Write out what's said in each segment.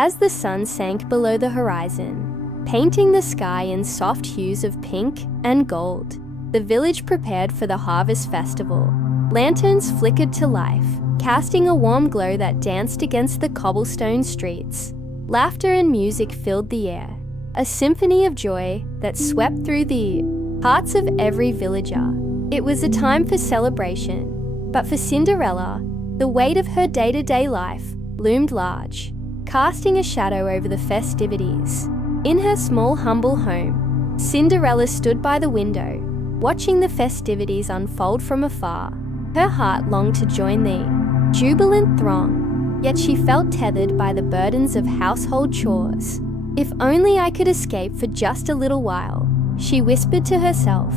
As the sun sank below the horizon, painting the sky in soft hues of pink and gold, the village prepared for the harvest festival. Lanterns flickered to life, casting a warm glow that danced against the cobblestone streets. Laughter and music filled the air, a symphony of joy that swept through the hearts of every villager. It was a time for celebration, but for Cinderella, the weight of her day-to-day life loomed large, casting a shadow over the festivities. In her small, humble home, Cinderella stood by the window, watching the festivities unfold from afar. Her heart longed to join the jubilant throng, yet she felt tethered by the burdens of household chores. If only I could escape for just a little while, she whispered to herself,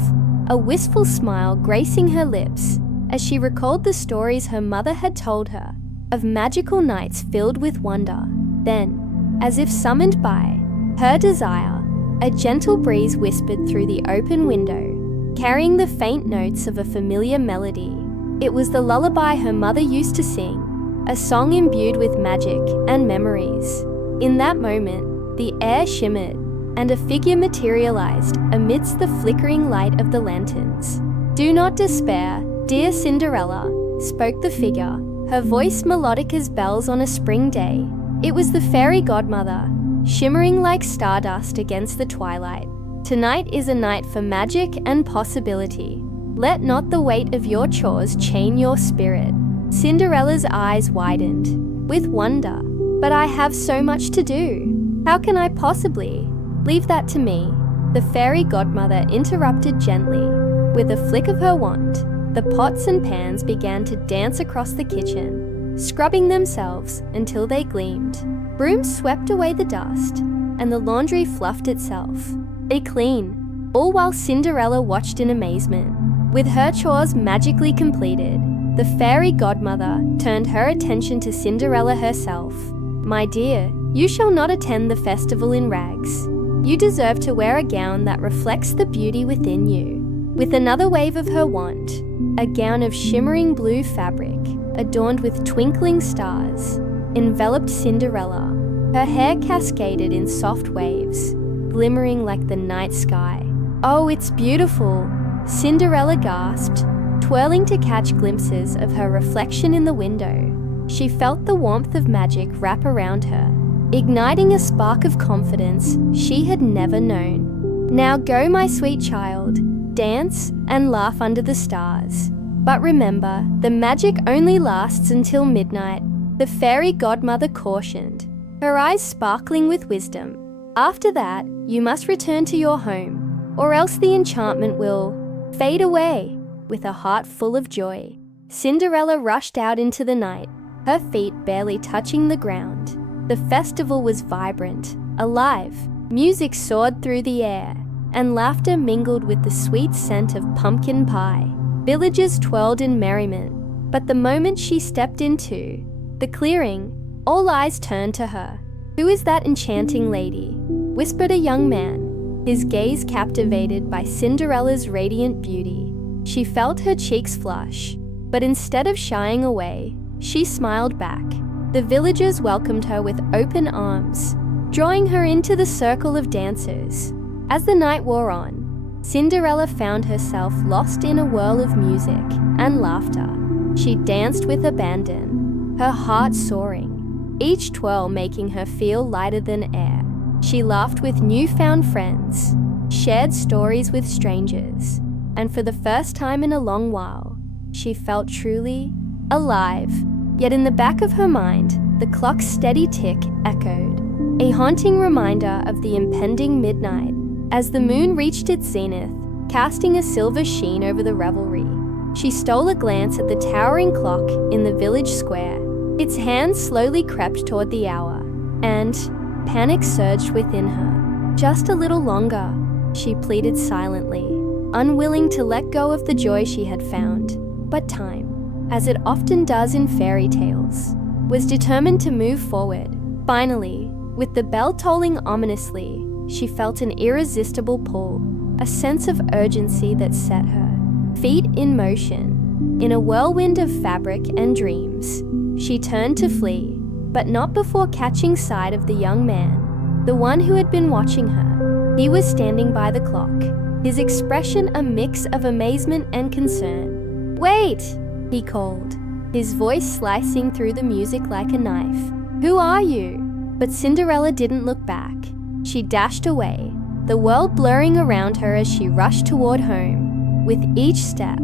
a wistful smile gracing her lips as she recalled the stories her mother had told her of magical nights filled with wonder. Then, as if summoned by her desire, a gentle breeze whispered through the open window, carrying the faint notes of a familiar melody. It was the lullaby her mother used to sing, a song imbued with magic and memories. In that moment, the air shimmered, and a figure materialized amidst the flickering light of the lanterns. "Do not despair, dear Cinderella," spoke the figure, her voice melodic as bells on a spring day. It was the fairy godmother, shimmering like stardust against the twilight. "Tonight is a night for magic and possibility. Let not the weight of your chores chain your spirit." Cinderella's eyes widened with wonder. "But I have so much to do. How can I possibly?" "Leave that to me," the fairy godmother interrupted gently. With a flick of her wand, the pots and pans began to dance across the kitchen, scrubbing themselves until they gleamed. Brooms swept away the dust, and the laundry fluffed itself. Be clean, all while Cinderella watched in amazement. With her chores magically completed, the fairy godmother turned her attention to Cinderella herself. "My dear, you shall not attend the festival in rags. You deserve to wear a gown that reflects the beauty within you." With another wave of her wand, a gown of shimmering blue fabric, adorned with twinkling stars, enveloped Cinderella. Her hair cascaded in soft waves, glimmering like the night sky. "Oh, it's beautiful," Cinderella gasped, twirling to catch glimpses of her reflection in the window. She felt the warmth of magic wrap around her, igniting a spark of confidence she had never known. "Now go, my sweet child, dance and laugh under the stars. But remember, the magic only lasts until midnight," the fairy godmother cautioned, her eyes sparkling with wisdom. "After that, you must return to your home, or else the enchantment will fade away." With a heart full of joy, Cinderella rushed out into the night, her feet barely touching the ground. The festival was vibrant, alive. Music soared through the air, and laughter mingled with the sweet scent of pumpkin pie. Villagers twirled in merriment, but the moment she stepped into the clearing, all eyes turned to her. "Who is that enchanting lady?" whispered a young man, his gaze captivated by Cinderella's radiant beauty. She felt her cheeks flush, but instead of shying away, she smiled back. The villagers welcomed her with open arms, drawing her into the circle of dancers. As the night wore on, Cinderella found herself lost in a whirl of music and laughter. She danced with abandon, her heart soaring, each twirl making her feel lighter than air. She laughed with newfound friends, shared stories with strangers, and for the first time in a long while, she felt truly alive. Yet in the back of her mind, the clock's steady tick echoed, a haunting reminder of the impending midnight. As the moon reached its zenith, casting a silver sheen over the revelry, she stole a glance at the towering clock in the village square. Its hands slowly crept toward the hour, and panic surged within her. "Just a little longer," she pleaded silently, unwilling to let go of the joy she had found. But time, as it often does in fairy tales, was determined to move forward. Finally, with the bell tolling ominously, she felt an irresistible pull, a sense of urgency that set her feet in motion. In a whirlwind of fabric and dreams, she turned to flee, but not before catching sight of the young man, the one who had been watching her. He was standing by the clock, his expression a mix of amazement and concern. "Wait!" he called, his voice slicing through the music like a knife. "Who are you?" But Cinderella didn't look back. She dashed away, the world blurring around her as she rushed toward home. With each step,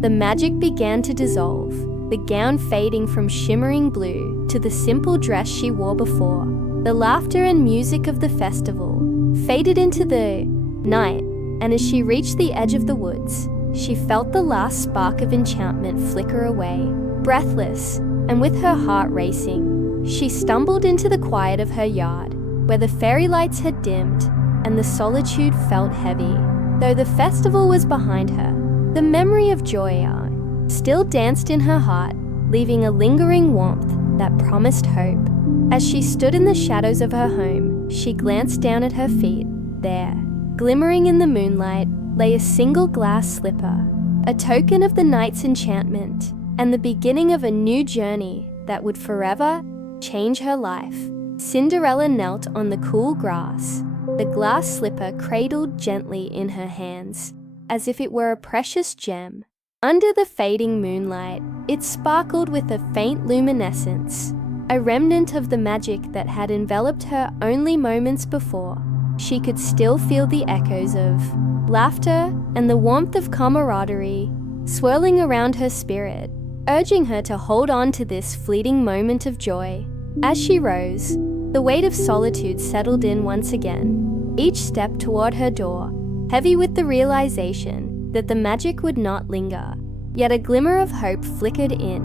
the magic began to dissolve, the gown fading from shimmering blue to the simple dress she wore before. The laughter and music of the festival faded into the night, and as she reached the edge of the woods, she felt the last spark of enchantment flicker away. Breathless, and with her heart racing, she stumbled into the quiet of her yard, where the fairy lights had dimmed and the solitude felt heavy. Though the festival was behind her, the memory of joy still danced in her heart, leaving a lingering warmth that promised hope. As she stood in the shadows of her home, she glanced down at her feet. There, glimmering in the moonlight, lay a single glass slipper, a token of the night's enchantment and the beginning of a new journey that would forever change her life. Cinderella knelt on the cool grass, the glass slipper cradled gently in her hands, as if it were a precious gem. Under the fading moonlight, it sparkled with a faint luminescence, a remnant of the magic that had enveloped her only moments before. She could still feel the echoes of laughter and the warmth of camaraderie swirling around her spirit, urging her to hold on to this fleeting moment of joy. As she rose, the weight of solitude settled in once again, each step toward her door, heavy with the realization that the magic would not linger. Yet a glimmer of hope flickered in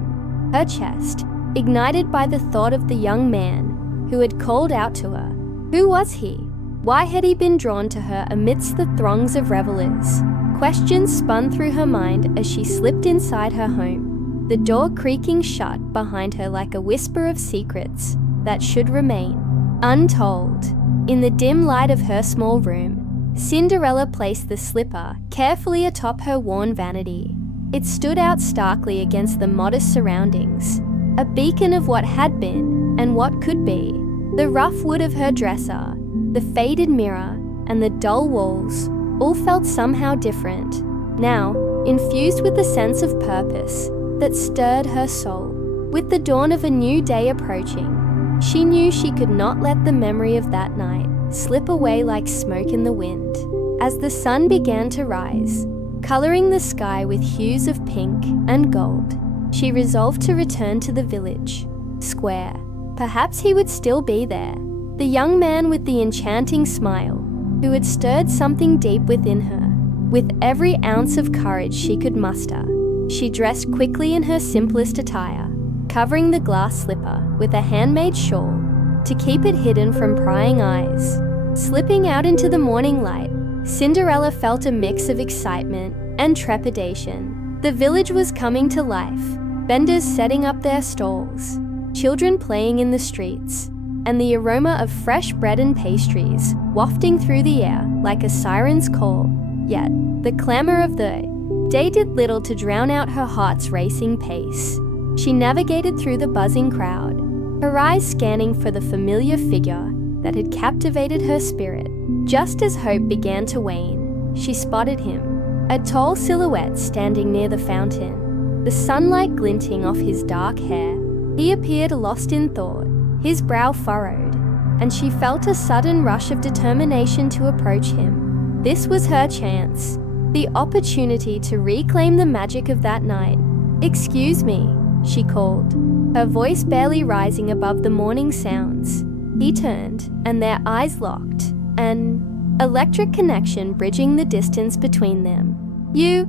her chest, ignited by the thought of the young man who had called out to her. Who was he? Why had he been drawn to her amidst the throngs of revelers? Questions spun through her mind as she slipped inside her home, the door creaking shut behind her like a whisper of secrets that should remain untold. In the dim light of her small room, Cinderella placed the slipper carefully atop her worn vanity. It stood out starkly against the modest surroundings, a beacon of what had been and what could be. The rough wood of her dresser, the faded mirror, and the dull walls all felt somehow different, now infused with a sense of purpose that stirred her soul. With the dawn of a new day approaching, she knew she could not let the memory of that night slip away like smoke in the wind. As the sun began to rise, coloring the sky with hues of pink and gold, she resolved to return to the village square. Perhaps he would still be there, the young man with the enchanting smile, who had stirred something deep within her. With every ounce of courage she could muster, she dressed quickly in her simplest attire, covering the glass slipper with a handmade shawl to keep it hidden from prying eyes. Slipping out into the morning light, Cinderella felt a mix of excitement and trepidation. The village was coming to life, vendors setting up their stalls, children playing in the streets, and the aroma of fresh bread and pastries wafting through the air like a siren's call. Yet, the clamor of the day did little to drown out her heart's racing pace. She navigated through the buzzing crowd, her eyes scanning for the familiar figure that had captivated her spirit. Just as hope began to wane, she spotted him, a tall silhouette standing near the fountain, the sunlight glinting off his dark hair. He appeared lost in thought, his brow furrowed, and she felt a sudden rush of determination to approach him. This was her chance, the opportunity to reclaim the magic of that night. "Excuse me," she called, her voice barely rising above the morning sounds. He turned, and their eyes locked, an electric connection bridging the distance between them. You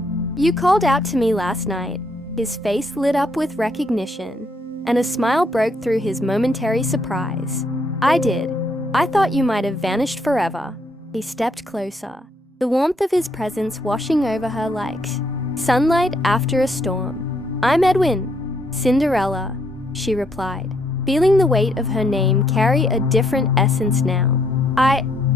called out to me last night." His face lit up with recognition, and a smile broke through his momentary surprise. "I did. I thought you might have vanished forever." He stepped closer, the warmth of his presence washing over her like sunlight after a storm. "I'm Edwin." "Cinderella," she replied, feeling the weight of her name carry a different essence now.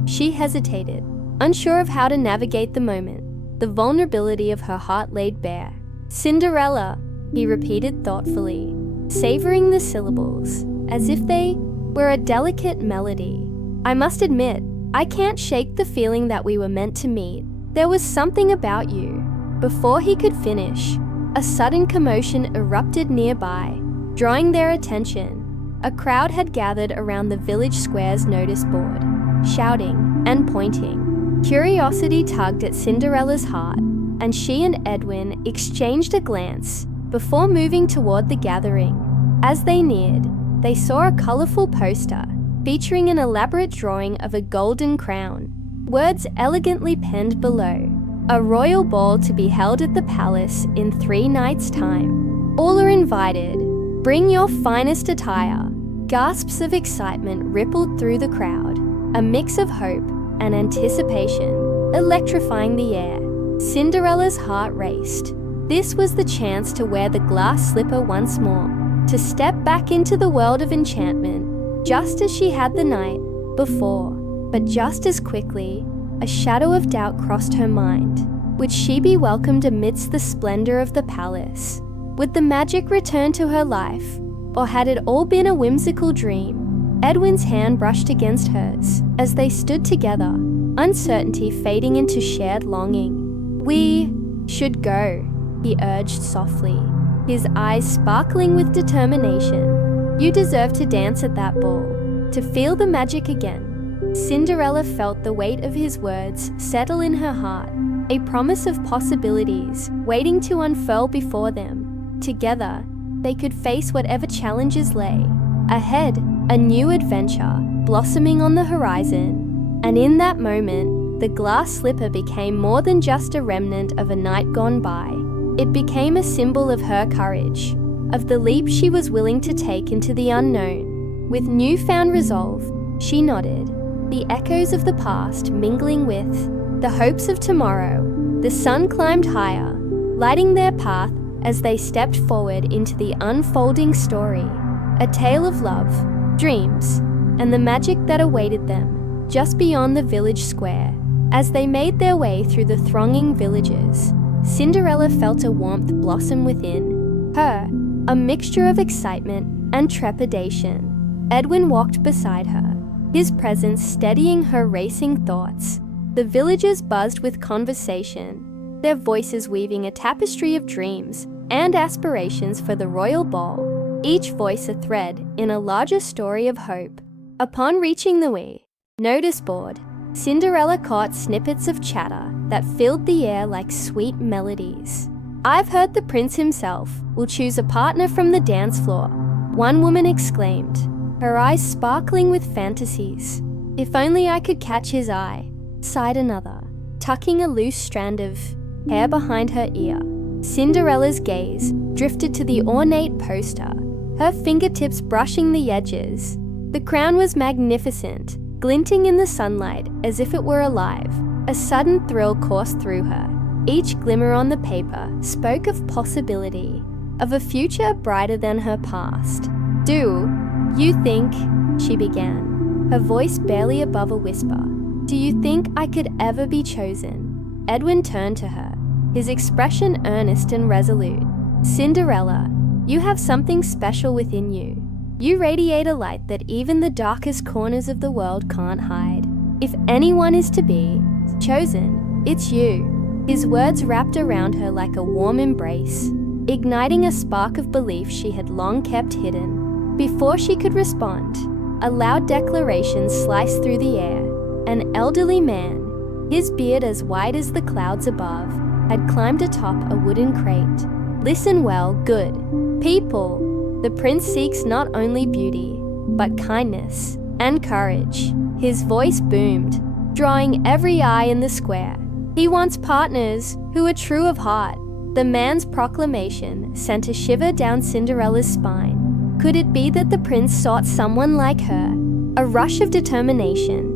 She hesitated, unsure of how to navigate the moment, the vulnerability of her heart laid bare. "Cinderella," he repeated thoughtfully, savoring the syllables. as if they were a delicate melody. "I must admit, I can't shake the feeling that we were meant to meet. There was something about you." Before he could finish, a sudden commotion erupted nearby, drawing their attention. A crowd had gathered around the village square's notice board, shouting and pointing. Curiosity tugged at Cinderella's heart, and she and Edwin exchanged a glance before moving toward the gathering. As they neared, they saw a colorful poster featuring an elaborate drawing of a golden crown. Words elegantly penned below, "A royal ball to be held at the palace in 3 nights' time. All are invited. Bring your finest attire." Gasps of excitement rippled through the crowd, a mix of hope and anticipation, electrifying the air. Cinderella's heart raced. This was the chance to wear the glass slipper once more, to step back into the world of enchantment, just as she had the night before. But just as quickly, a shadow of doubt crossed her mind. Would she be welcomed amidst the splendor of the palace? Would the magic return to her life? Or had it all been a whimsical dream? Edwin's hand brushed against hers as they stood together, uncertainty fading into shared longing. "We should go," he urged softly, his eyes sparkling with determination. "You deserve to dance at that ball, to feel the magic again." Cinderella felt the weight of his words settle in her heart, a promise of possibilities waiting to unfurl before them. Together, they could face whatever challenges lay. Ahead, a new adventure blossoming on the horizon. And in that moment, the glass slipper became more than just a remnant of a night gone by. It became a symbol of her courage, of the leap she was willing to take into the unknown. With newfound resolve, she nodded, the echoes of the past mingling with the hopes of tomorrow. The sun climbed higher, lighting their path as they stepped forward into the unfolding story, a tale of love, dreams, and the magic that awaited them just beyond the village square. As they made their way through the thronging villagers, Cinderella felt a warmth blossom within her, a mixture of excitement and trepidation. Edwin walked beside her, his presence steadying her racing thoughts. The villagers buzzed with conversation, their voices weaving a tapestry of dreams and aspirations for the royal ball, each voice a thread in a larger story of hope. Upon reaching the notice board, Cinderella caught snippets of chatter that filled the air like sweet melodies. "I've heard the prince himself will choose a partner from the dance floor," one woman exclaimed, her eyes sparkling with fantasies. "If only I could catch his eye," sighed another, tucking a loose strand of hair behind her ear. Cinderella's gaze drifted to the ornate poster, her fingertips brushing the edges. The crown was magnificent, glinting in the sunlight as if it were alive. A sudden thrill coursed through her. Each glimmer on the paper spoke of possibility, of a future brighter than her past. "Do you think," she began, her voice barely above a whisper, "do you think I could ever be chosen?" Edwin turned to her, his expression earnest and resolute. "Cinderella, you have something special within you. You radiate a light that even the darkest corners of the world can't hide. If anyone is to be chosen, it's you." His words wrapped around her like a warm embrace, igniting a spark of belief she had long kept hidden. Before she could respond, a loud declaration sliced through the air. An elderly man, his beard as white as the clouds above, had climbed atop a wooden crate. "Listen well, good people. The prince seeks not only beauty, but kindness and courage." His voice boomed, drawing every eye in the square. "He wants partners who are true of heart." The man's proclamation sent a shiver down Cinderella's spine. Could it be that the prince sought someone like her? A rush of determination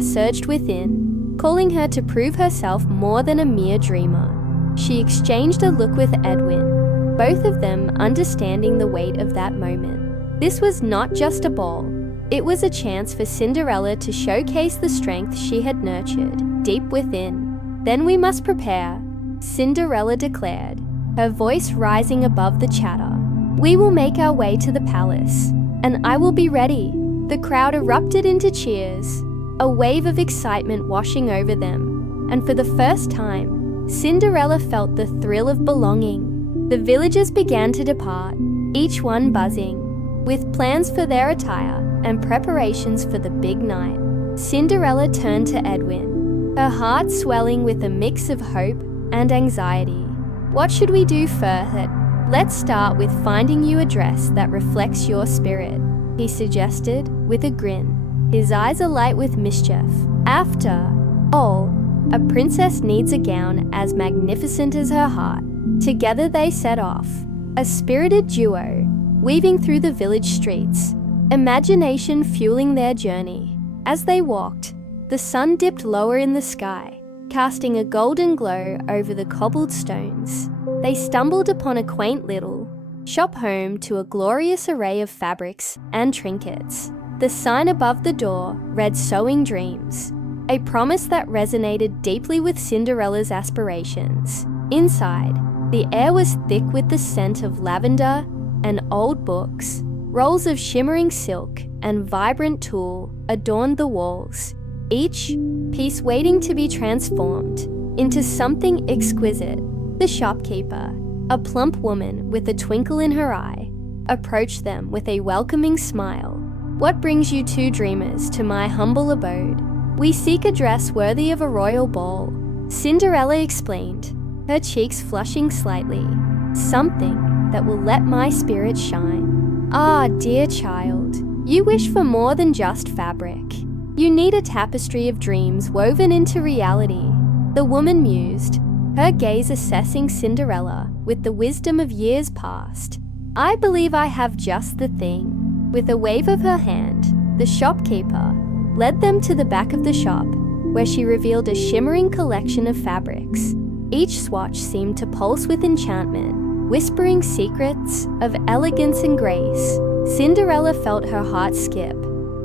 surged within, calling her to prove herself more than a mere dreamer. She exchanged a look with Edwin, both of them understanding the weight of that moment. This was not just a ball. It was a chance for Cinderella to showcase the strength she had nurtured deep within. "Then we must prepare," Cinderella declared, her voice rising above the chatter. "We will make our way to the palace, and I will be ready." The crowd erupted into cheers, a wave of excitement washing over them, and for the first time, Cinderella felt the thrill of belonging. The villagers began to depart, each one buzzing, with plans for their attire and preparations for the big night. Cinderella turned to Edwin, her heart swelling with a mix of hope and anxiety. "What should we do first? Let's start with finding you a dress that reflects your spirit," he suggested with a grin, his eyes alight with mischief. "After all, a princess needs a gown as magnificent as her heart." Together they set off, a spirited duo, weaving through the village streets, imagination fueling their journey. As they walked, the sun dipped lower in the sky, casting a golden glow over the cobbled stones. They stumbled upon a quaint little shop home to a glorious array of fabrics and trinkets. The sign above the door read "Sewing Dreams," a promise that resonated deeply with Cinderella's aspirations. Inside, the air was thick with the scent of lavender and old books. Rolls of shimmering silk and vibrant tulle adorned the walls, each piece waiting to be transformed into something exquisite. The shopkeeper, a plump woman with a twinkle in her eye, approached them with a welcoming smile. "What brings you two dreamers to my humble abode?" "We seek a dress worthy of a royal ball," Cinderella explained, her cheeks flushing slightly. "Something that will let my spirit shine." "Ah, dear child, you wish for more than just fabric. You need a tapestry of dreams woven into reality," the woman mused, her gaze assessing Cinderella with the wisdom of years past. "I believe I have just the thing." With a wave of her hand, the shopkeeper led them to the back of the shop, where she revealed a shimmering collection of fabrics. Each swatch seemed to pulse with enchantment, whispering secrets of elegance and grace. Cinderella felt her heart skip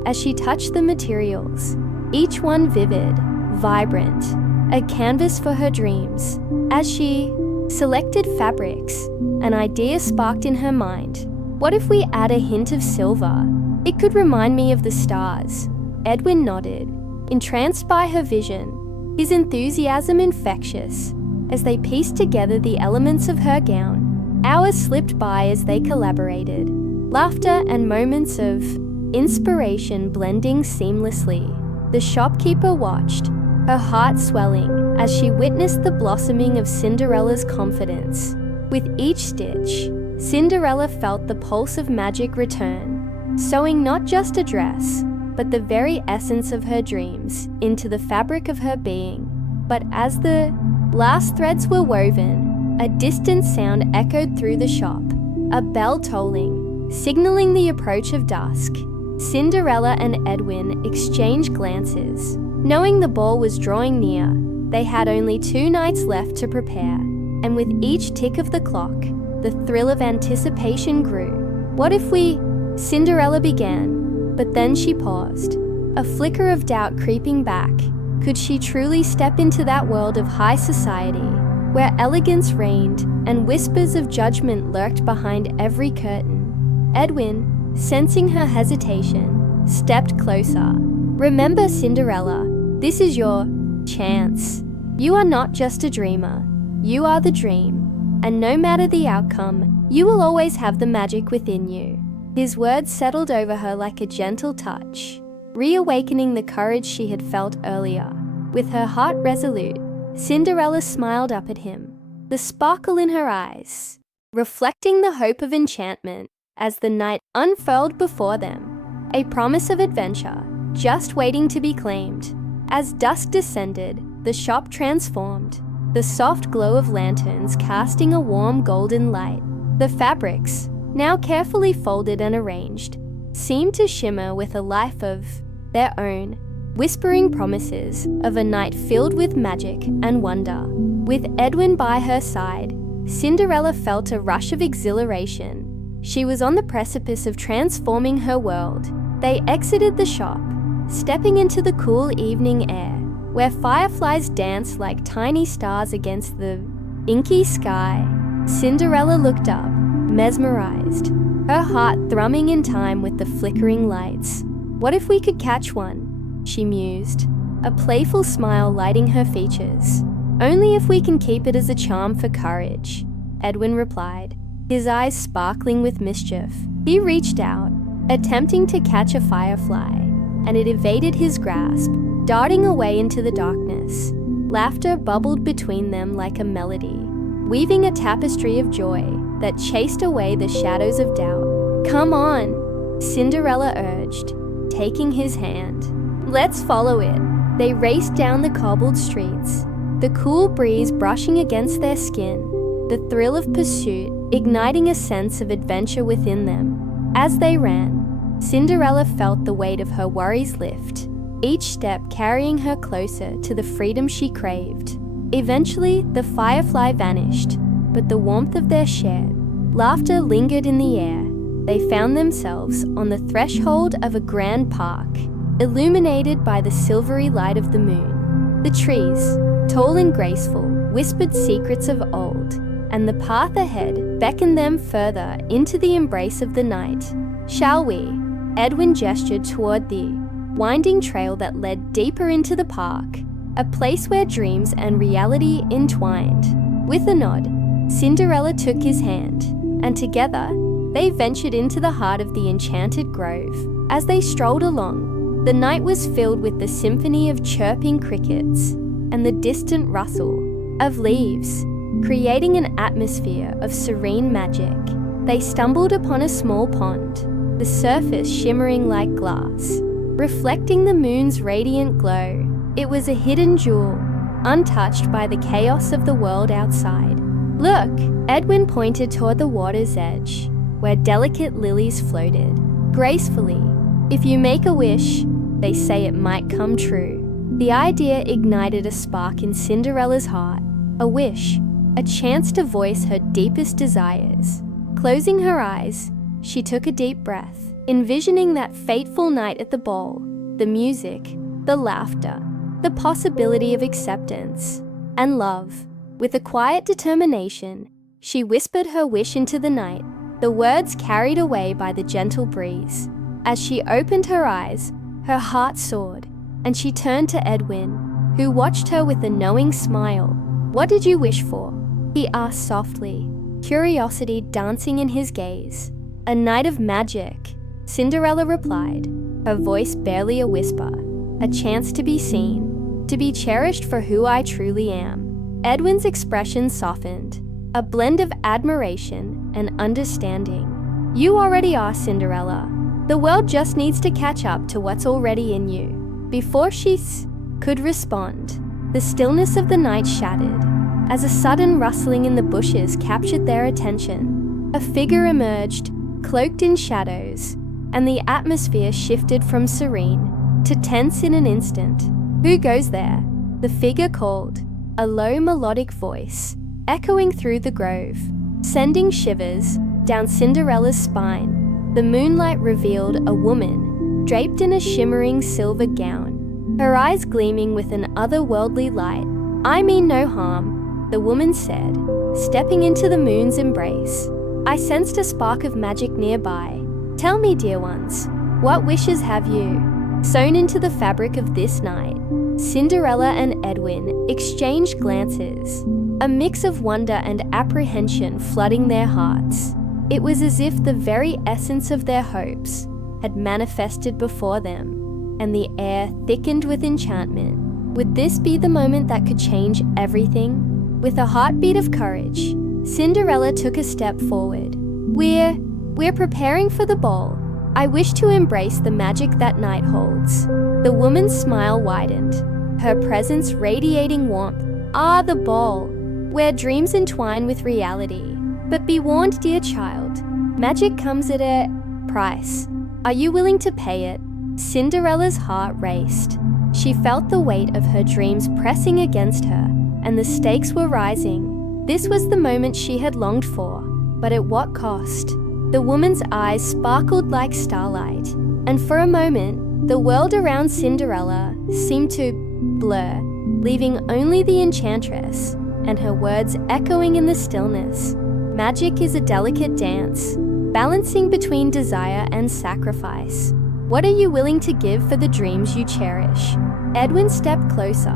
as she touched the materials, each one vivid, vibrant, a canvas for her dreams. As she selected fabrics, an idea sparked in her mind. "What if we add a hint of silver? It could remind me of the stars." Edwin nodded, entranced by her vision, his enthusiasm infectious. As they pieced together the elements of her gown, hours slipped by as they collaborated, laughter and moments of inspiration blending seamlessly. The shopkeeper watched, her heart swelling as she witnessed the blossoming of Cinderella's confidence. With each stitch, Cinderella felt the pulse of magic return, sewing not just a dress, but the very essence of her dreams into the fabric of her being. But as the last threads were woven, a distant sound echoed through the shop, a bell tolling, signaling the approach of dusk. Cinderella and Edwin exchanged glances. Knowing the ball was drawing near, they had only 2 nights left to prepare, and with each tick of the clock, the thrill of anticipation grew. "What if we—" Cinderella began, but then she paused, a flicker of doubt creeping back. Could she truly step into that world of high society, where elegance reigned and whispers of judgment lurked behind every curtain? Edwin, sensing her hesitation, stepped closer. "Remember, Cinderella, this is your chance. You are not just a dreamer, you are the dream, and no matter the outcome, you will always have the magic within you." His words settled over her like a gentle touch, reawakening the courage she had felt earlier. With her heart resolute, Cinderella smiled up at him, the sparkle in her eyes reflecting the hope of enchantment as the night unfurled before them, a promise of adventure just waiting to be claimed. As dusk descended, the shop transformed, the soft glow of lanterns casting a warm golden light. The fabrics, now carefully folded and arranged, seemed to shimmer with a life of their own, whispering promises of a night filled with magic and wonder. With Edwin by her side, Cinderella felt a rush of exhilaration. She was on the precipice of transforming her world. They exited the shop, stepping into the cool evening air, where fireflies danced like tiny stars against the inky sky. Cinderella looked up, mesmerized, her heart thrumming in time with the flickering lights. "What if we could catch one?" she mused, a playful smile lighting her features. "Only if we can keep it as a charm for courage," Edwin replied, his eyes sparkling with mischief. He reached out, attempting to catch a firefly, and it evaded his grasp, darting away into the darkness. Laughter bubbled between them like a melody, weaving a tapestry of joy that chased away the shadows of doubt. "Come on," Cinderella urged, taking his hand. "Let's follow it." They raced down the cobbled streets, the cool breeze brushing against their skin, the thrill of pursuit igniting a sense of adventure within them. As they ran, Cinderella felt the weight of her worries lift, each step carrying her closer to the freedom she craved. Eventually, the firefly vanished, but the warmth of their shared laughter lingered in the air. They found themselves on the threshold of a grand park, illuminated by the silvery light of the moon. The trees, tall and graceful, whispered secrets of old, and the path ahead beckoned them further into the embrace of the night. "Shall we?" Edwin gestured toward the winding trail that led deeper into the park, a place where dreams and reality entwined. With a nod, Cinderella took his hand, and together, they ventured into the heart of the enchanted grove. As they strolled along, the night was filled with the symphony of chirping crickets and the distant rustle of leaves, creating an atmosphere of serene magic. They stumbled upon a small pond, the surface shimmering like glass, reflecting the moon's radiant glow. It was a hidden jewel, untouched by the chaos of the world outside. "Look!" Edwin pointed toward the water's edge, where delicate lilies floated gracefully. "If you make a wish, they say it might come true." The idea ignited a spark in Cinderella's heart, a wish, a chance to voice her deepest desires. Closing her eyes, she took a deep breath, envisioning that fateful night at the ball, the music, the laughter, the possibility of acceptance and love. With a quiet determination, she whispered her wish into the night, the words carried away by the gentle breeze. As she opened her eyes, her heart soared, and she turned to Edwin, who watched her with a knowing smile. "What did you wish for?" he asked softly, curiosity dancing in his gaze. "A night of magic," Cinderella replied, her voice barely a whisper. "A chance to be seen, to be cherished for who I truly am." Edwin's expression softened, a blend of admiration and understanding. "You already are, Cinderella. The world just needs to catch up to what's already in you." Before she could respond, the stillness of the night shattered, as a sudden rustling in the bushes captured their attention. A figure emerged, cloaked in shadows, and the atmosphere shifted from serene to tense in an instant. "Who goes there?" the figure called, a low melodic voice echoing through the grove, sending shivers down Cinderella's spine. The moonlight revealed a woman, draped in a shimmering silver gown, her eyes gleaming with an otherworldly light. "I mean no harm," the woman said, stepping into the moon's embrace. "I sensed a spark of magic nearby. Tell me, dear ones, what wishes have you?" Sewn into the fabric of this night, Cinderella and Edwin exchanged glances, a mix of wonder and apprehension flooding their hearts. It was as if the very essence of their hopes had manifested before them, and the air thickened with enchantment. Would this be the moment that could change everything? With a heartbeat of courage, Cinderella took a step forward. We're preparing for the ball. I wish to embrace the magic that night holds." The woman's smile widened, her presence radiating warmth. "Ah, the ball, where dreams entwine with reality. But be warned, dear child, magic comes at a price. Are you willing to pay it?" Cinderella's heart raced. She felt the weight of her dreams pressing against her, and the stakes were rising. This was the moment she had longed for, but at what cost? The woman's eyes sparkled like starlight, and for a moment, the world around Cinderella seemed to blur, leaving only the enchantress and her words echoing in the stillness. Magic is a delicate dance, balancing between desire and sacrifice. What are you willing to give for the dreams you cherish? Edwin stepped closer,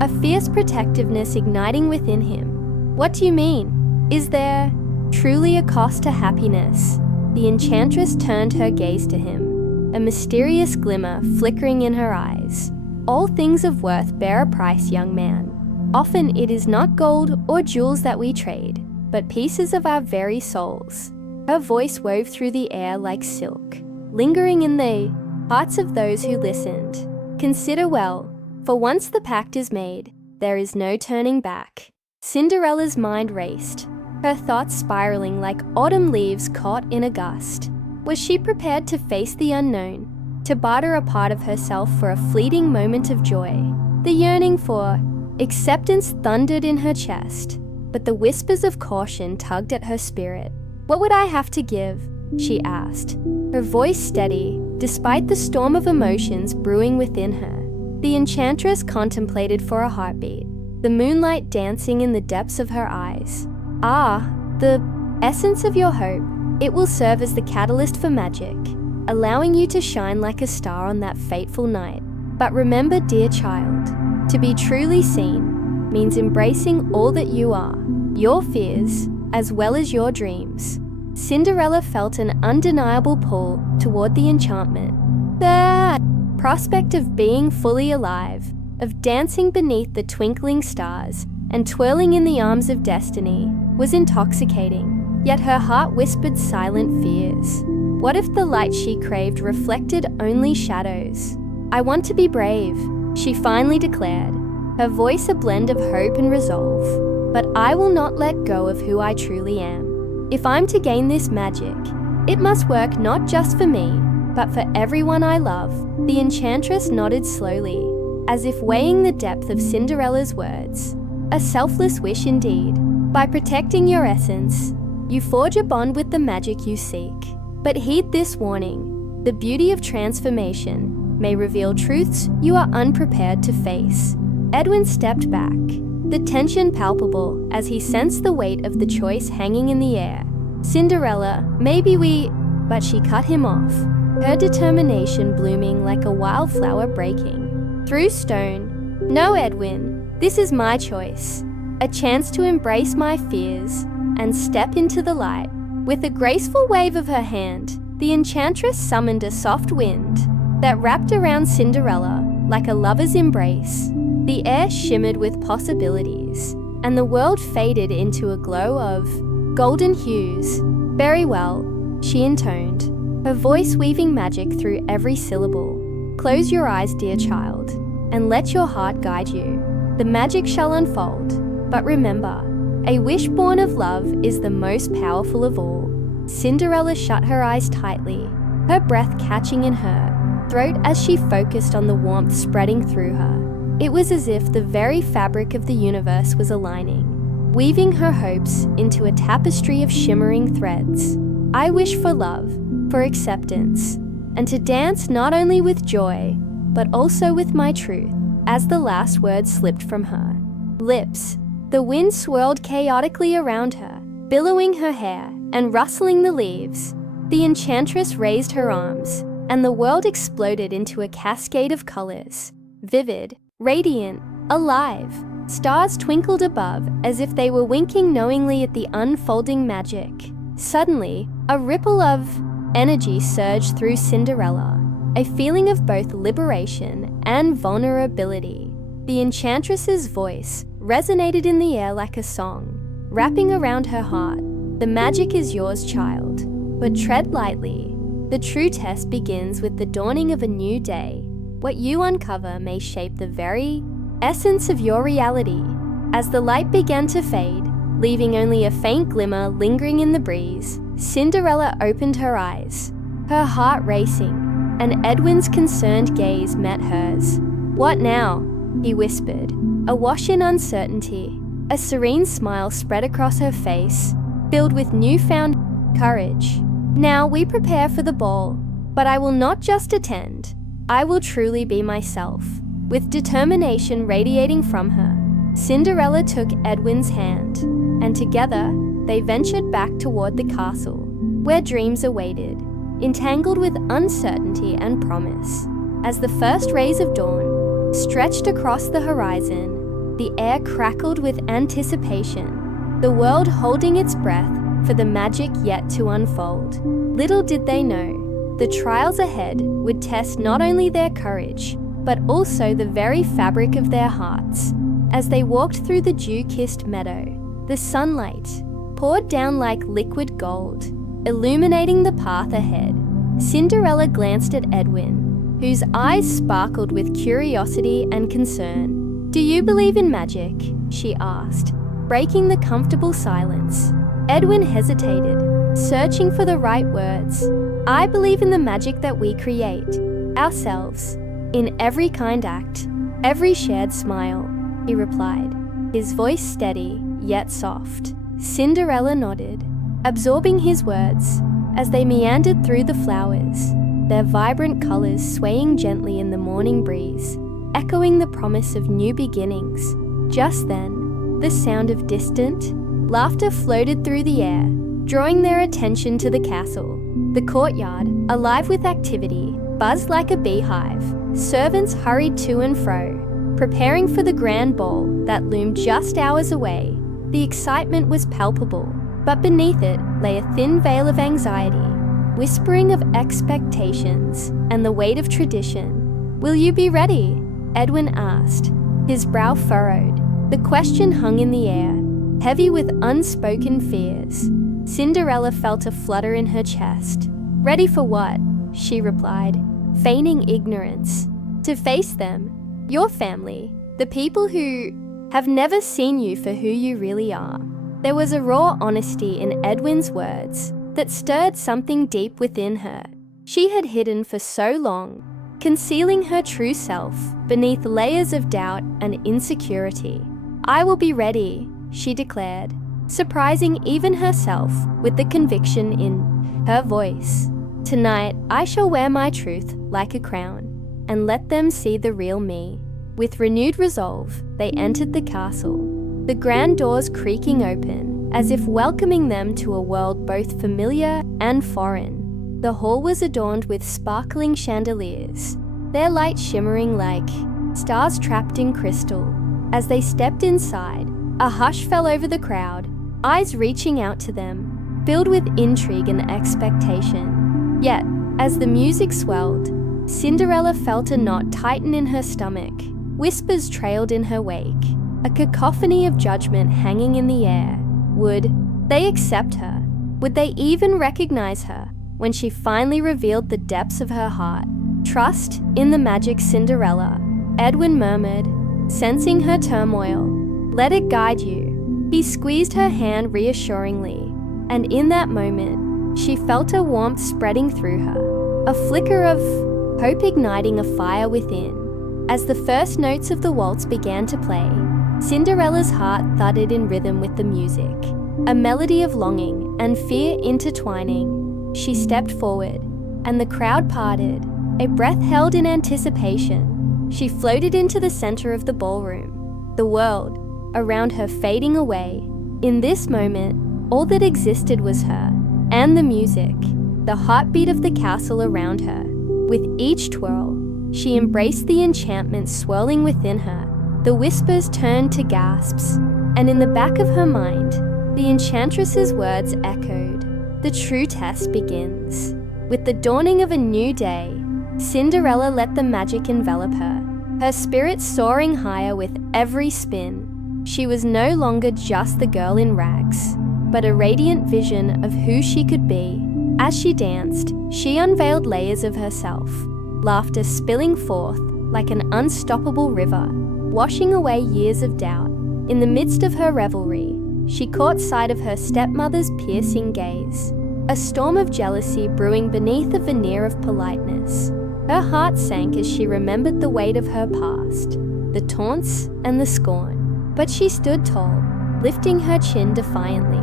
a fierce protectiveness igniting within him. What do you mean? Is there truly a cost to happiness? The enchantress turned her gaze to him, a mysterious glimmer flickering in her eyes. All things of worth bear a price, young man. Often it is not gold or jewels that we trade, but pieces of our very souls. Her voice wove through the air like silk, lingering in the hearts of those who listened. Consider well, for once the pact is made, there is no turning back. Cinderella's mind raced, her thoughts spiraling like autumn leaves caught in a gust. Was she prepared to face the unknown, to barter a part of herself for a fleeting moment of joy? The yearning for acceptance thundered in her chest, but the whispers of caution tugged at her spirit. What would I have to give? She asked, her voice steady, despite the storm of emotions brewing within her. The enchantress contemplated for a heartbeat, the moonlight dancing in the depths of her eyes. Ah, the essence of your hope. It will serve as the catalyst for magic, allowing you to shine like a star on that fateful night. But remember, dear child, to be truly seen means embracing all that you are, your fears, as well as your dreams. Cinderella felt an undeniable pull toward the enchantment. The prospect of being fully alive, of dancing beneath the twinkling stars and twirling in the arms of destiny, was intoxicating. Yet her heart whispered silent fears. What if the light she craved reflected only shadows? I want to be brave, she finally declared, her voice a blend of hope and resolve. But I will not let go of who I truly am. If I'm to gain this magic, it must work not just for me, but for everyone I love. The enchantress nodded slowly, as if weighing the depth of Cinderella's words. A selfless wish indeed. By protecting your essence, you forge a bond with the magic you seek. But heed this warning. The beauty of transformation may reveal truths you are unprepared to face. Edwin stepped back, the tension palpable as he sensed the weight of the choice hanging in the air. Cinderella, maybe we... But she cut him off, her determination blooming like a wildflower breaking through stone. No, Edwin, this is my choice. A chance to embrace my fears and step into the light. With a graceful wave of her hand, the enchantress summoned a soft wind that wrapped around Cinderella like a lover's embrace. The air shimmered with possibilities, and the world faded into a glow of golden hues. Very well, she intoned, her voice weaving magic through every syllable. Close your eyes, dear child, and let your heart guide you. The magic shall unfold, but remember, a wish born of love is the most powerful of all. Cinderella shut her eyes tightly, her breath catching in her throat as she focused on the warmth spreading through her. It was as if the very fabric of the universe was aligning, weaving her hopes into a tapestry of shimmering threads. I wish for love, for acceptance, and to dance not only with joy, but also with my truth. As the last word slipped from her lips, the wind swirled chaotically around her, billowing her hair and rustling the leaves. The enchantress raised her arms, and the world exploded into a cascade of colors, vivid, radiant, alive. Stars twinkled above as if they were winking knowingly at the unfolding magic. Suddenly, a ripple of energy surged through Cinderella, a feeling of both liberation and vulnerability. The enchantress's voice resonated in the air like a song, wrapping around her heart. The magic is yours, child, but tread lightly. The true test begins with the dawning of a new day. What you uncover may shape the very essence of your reality. As the light began to fade, leaving only a faint glimmer lingering in the breeze, Cinderella opened her eyes, her heart racing, and Edwin's concerned gaze met hers. What now? He whispered, awash in uncertainty. A serene smile spread across her face, filled with newfound courage. Now we prepare for the ball, but I will not just attend. I will truly be myself. With determination radiating from her, Cinderella took Edwin's hand, and together they ventured back toward the castle, where dreams awaited, entangled with uncertainty and promise. As the first rays of dawn stretched across the horizon, the air crackled with anticipation, the world holding its breath for the magic yet to unfold. Little did they know, the trials ahead would test not only their courage, but also the very fabric of their hearts. As they walked through the dew-kissed meadow, the sunlight poured down like liquid gold, illuminating the path ahead. Cinderella glanced at Edwin, whose eyes sparkled with curiosity and concern. "Do you believe in magic?" she asked, breaking the comfortable silence. Edwin hesitated, searching for the right words. "I believe in the magic that we create, ourselves, in every kind act, every shared smile," he replied, his voice steady yet soft. Cinderella nodded, absorbing his words as they meandered through the flowers, their vibrant colors swaying gently in the morning breeze, echoing the promise of new beginnings. Just then, the sound of distant laughter floated through the air, drawing their attention to the castle. The courtyard, alive with activity, buzzed like a beehive. Servants hurried to and fro, preparing for the grand ball that loomed just hours away. The excitement was palpable, but beneath it lay a thin veil of anxiety, whispering of expectations and the weight of tradition. "Will you be ready?" Edwin asked, his brow furrowed. The question hung in the air, heavy with unspoken fears. Cinderella felt a flutter in her chest. "Ready for what?" she replied, feigning ignorance. "To face them, your family, the people who have never seen you for who you really are." There was a raw honesty in Edwin's words that stirred something deep within her. She had hidden for so long, concealing her true self beneath layers of doubt and insecurity. "I will be ready," she declared, surprising even herself with the conviction in her voice. "Tonight, I shall wear my truth like a crown and let them see the real me." With renewed resolve, they entered the castle, the grand doors creaking open, as if welcoming them to a world both familiar and foreign. The hall was adorned with sparkling chandeliers, their light shimmering like stars trapped in crystal. As they stepped inside, a hush fell over the crowd, eyes reaching out to them, filled with intrigue and expectation. Yet, as the music swelled, Cinderella felt a knot tighten in her stomach. Whispers trailed in her wake, a cacophony of judgment hanging in the air. Would they accept her? Would they even recognize her when she finally revealed the depths of her heart? "Trust in the magic, Cinderella," Edwin murmured, sensing her turmoil. "Let it guide you." He squeezed her hand reassuringly, and in that moment, she felt a warmth spreading through her, a flicker of hope igniting a fire within. As the first notes of the waltz began to play, Cinderella's heart thudded in rhythm with the music, a melody of longing and fear intertwining. She stepped forward, and the crowd parted, a breath held in anticipation. She floated into the center of the ballroom, the world around her fading away. In this moment, all that existed was her, and the music, the heartbeat of the castle around her. With each twirl, she embraced the enchantment swirling within her. The whispers turned to gasps, and in the back of her mind, the enchantress's words echoed. The true test begins. With the dawning of a new day, Cinderella let the magic envelop her, her spirit soaring higher with every spin. She was no longer just the girl in rags, but a radiant vision of who she could be. As she danced, she unveiled layers of herself, laughter spilling forth like an unstoppable river, washing away years of doubt. In the midst of her revelry, she caught sight of her stepmother's piercing gaze, a storm of jealousy brewing beneath a veneer of politeness. Her heart sank as she remembered the weight of her past, the taunts and the scorn. But she stood tall, lifting her chin defiantly.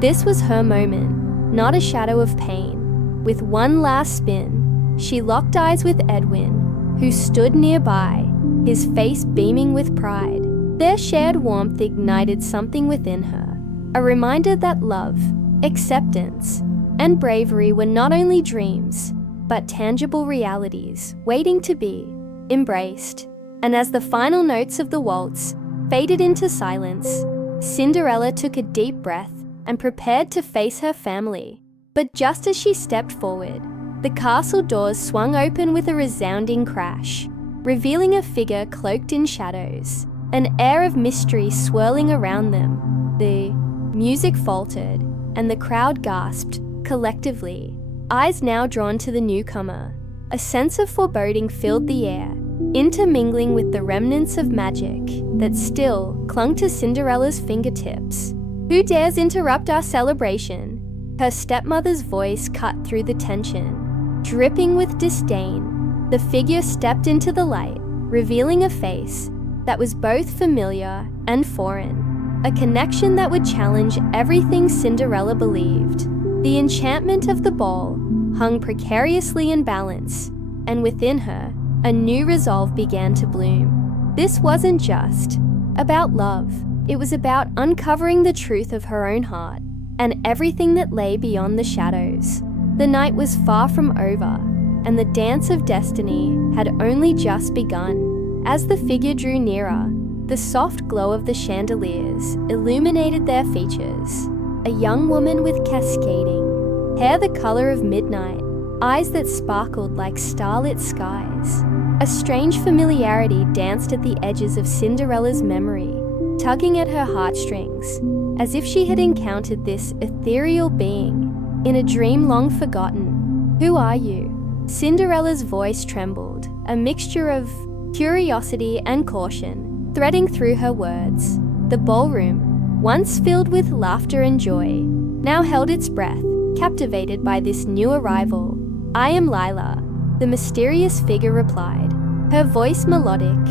This was her moment, not a shadow of pain. With one last spin, she locked eyes with Edwin, who stood nearby, his face beaming with pride. Their shared warmth ignited something within her, a reminder that love, acceptance, and bravery were not only dreams, but tangible realities waiting to be embraced. And as the final notes of the waltz faded into silence, Cinderella took a deep breath and prepared to face her family. But just as she stepped forward, the castle doors swung open with a resounding crash, revealing a figure cloaked in shadows, an air of mystery swirling around them. The music faltered, and the crowd gasped collectively, eyes now drawn to the newcomer. A sense of foreboding filled the air, intermingling with the remnants of magic that still clung to Cinderella's fingertips. "Who dares interrupt our celebration?" Her stepmother's voice cut through the tension. Dripping with disdain, the figure stepped into the light, revealing a face that was both familiar and foreign, a connection that would challenge everything Cinderella believed. The enchantment of the ball hung precariously in balance, and within her, a new resolve began to bloom. This wasn't just about love, it was about uncovering the truth of her own heart and everything that lay beyond the shadows. The night was far from over, and the dance of destiny had only just begun. As the figure drew nearer, the soft glow of the chandeliers illuminated their features. A young woman with cascading hair the color of midnight, eyes that sparkled like starlit skies. A strange familiarity danced at the edges of Cinderella's memory, tugging at her heartstrings, as if she had encountered this ethereal being in a dream long forgotten. "Who are you?" Cinderella's voice trembled, a mixture of curiosity and caution threading through her words. The ballroom, once filled with laughter and joy, now held its breath, captivated by this new arrival. "I am Lila," the mysterious figure replied, her voice melodic,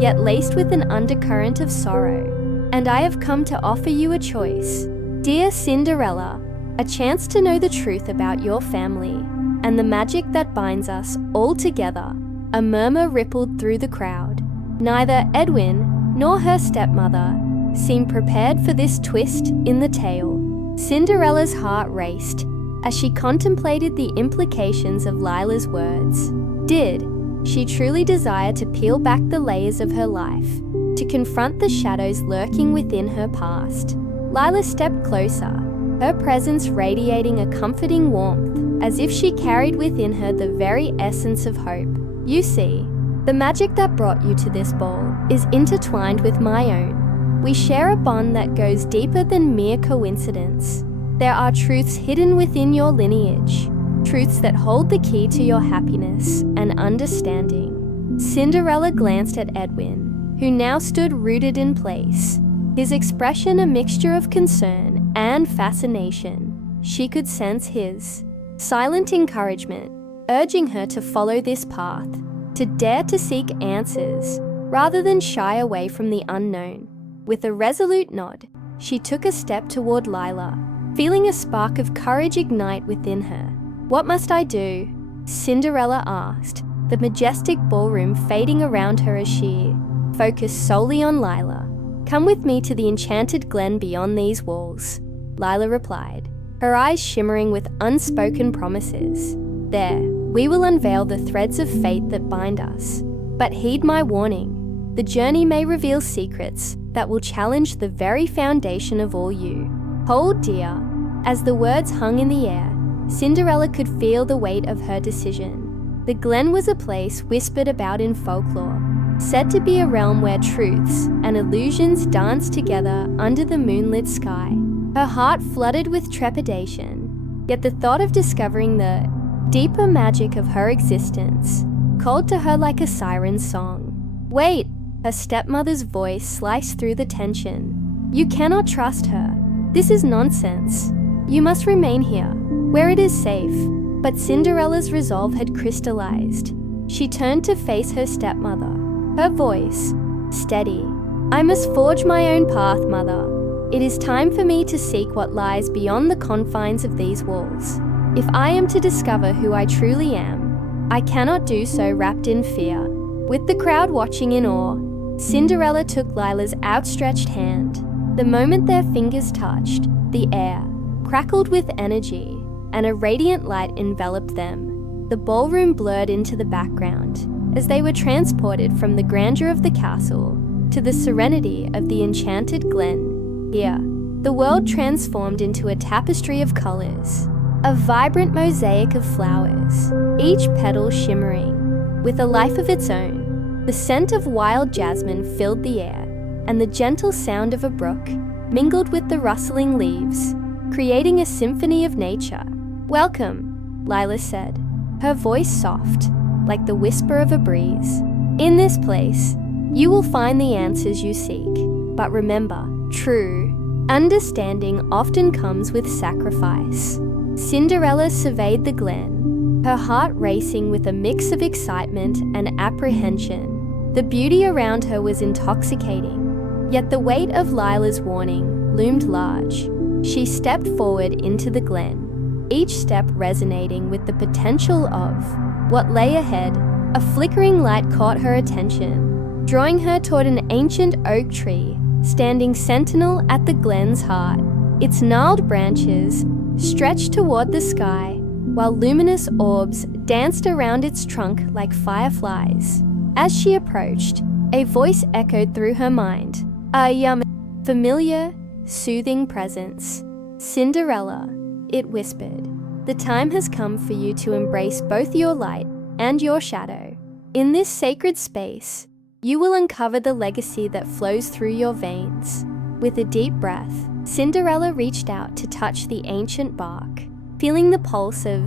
yet laced with an undercurrent of sorrow. "And I have come to offer you a choice. Dear Cinderella, a chance to know the truth about your family and the magic that binds us all together." A murmur rippled through the crowd. Neither Edwin nor her stepmother seemed prepared for this twist in the tale. Cinderella's heart raced as she contemplated the implications of Lila's words. Did she truly desire to peel back the layers of her life, to confront the shadows lurking within her past? Lila stepped closer, her presence radiating a comforting warmth, as if she carried within her the very essence of hope. "You see, the magic that brought you to this ball is intertwined with my own. We share a bond that goes deeper than mere coincidence. There are truths hidden within your lineage, truths that hold the key to your happiness and understanding." Cinderella glanced at Edwin, who now stood rooted in place, his expression a mixture of concern and fascination. She could sense his silent encouragement, urging her to follow this path, to dare to seek answers rather than shy away from the unknown. With a resolute nod, she took a step toward Lila, feeling a spark of courage ignite within her. "What must I do?" Cinderella asked, the majestic ballroom fading around her as she focused solely on Lila. "Come with me to the enchanted glen beyond these walls," Lila replied, her eyes shimmering with unspoken promises. "There, we will unveil the threads of fate that bind us. But heed my warning, the journey may reveal secrets that will challenge the very foundation of all you. Hold dear." As the words hung in the air, Cinderella could feel the weight of her decision. The glen was a place whispered about in folklore, said to be a realm where truths and illusions danced together under the moonlit sky. Her heart flooded with trepidation, yet the thought of discovering the deeper magic of her existence called to her like a siren's song. "Wait!" Her stepmother's voice sliced through the tension. "You cannot trust her. This is nonsense. You must remain here, where it is safe." But Cinderella's resolve had crystallized. She turned to face her stepmother, her voice steady. "I must forge my own path, mother. It is time for me to seek what lies beyond the confines of these walls. If I am to discover who I truly am, I cannot do so wrapped in fear." With the crowd watching in awe, Cinderella took Lila's outstretched hand, The moment their fingers touched, the air crackled with energy, and a radiant light enveloped them. The ballroom blurred into the background as they were transported from the grandeur of the castle to the serenity of the enchanted glen. Here, the world transformed into a tapestry of colors, a vibrant mosaic of flowers, each petal shimmering with a life of its own. The scent of wild jasmine filled the air, and the gentle sound of a brook mingled with the rustling leaves, creating a symphony of nature. "Welcome," Lila said, her voice soft, like the whisper of a breeze. "In this place, you will find the answers you seek. But remember, true understanding often comes with sacrifice." Cinderella surveyed the glen, her heart racing with a mix of excitement and apprehension. The beauty around her was intoxicating, yet the weight of Lila's warning loomed large. She stepped forward into the glen, each step resonating with the potential of what lay ahead. A flickering light caught her attention, drawing her toward an ancient oak tree standing sentinel at the glen's heart. Its gnarled branches stretched toward the sky, while luminous orbs danced around its trunk like fireflies. As she approached, a voice echoed through her mind, a familiar, soothing presence. "Cinderella," it whispered, "the time has come for you to embrace both your light and your shadow. In this sacred space, you will uncover the legacy that flows through your veins." With a deep breath, Cinderella reached out to touch the ancient bark, feeling the pulse of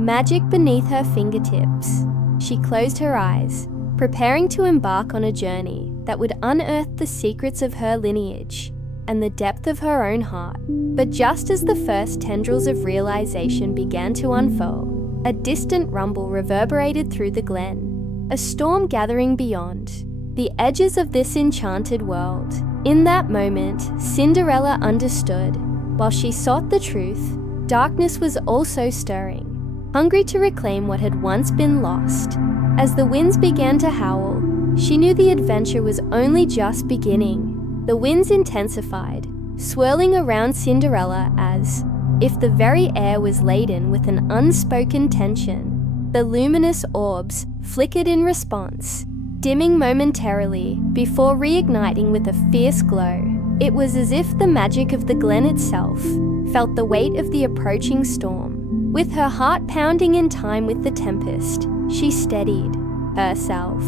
magic beneath her fingertips. She closed her eyes, preparing to embark on a journey that would unearth the secrets of her lineage and the depth of her own heart. But just as the first tendrils of realization began to unfurl, a distant rumble reverberated through the glen, a storm gathering beyond the edges of this enchanted world. In that moment, Cinderella understood. While she sought the truth, darkness was also stirring, hungry to reclaim what had once been lost. As the winds began to howl, she knew the adventure was only just beginning. The winds intensified, swirling around Cinderella as if the very air was laden with an unspoken tension. The luminous orbs flickered in response, dimming momentarily before reigniting with a fierce glow. It was as if the magic of the glen itself felt the weight of the approaching storm. With her heart pounding in time with the tempest, she steadied herself,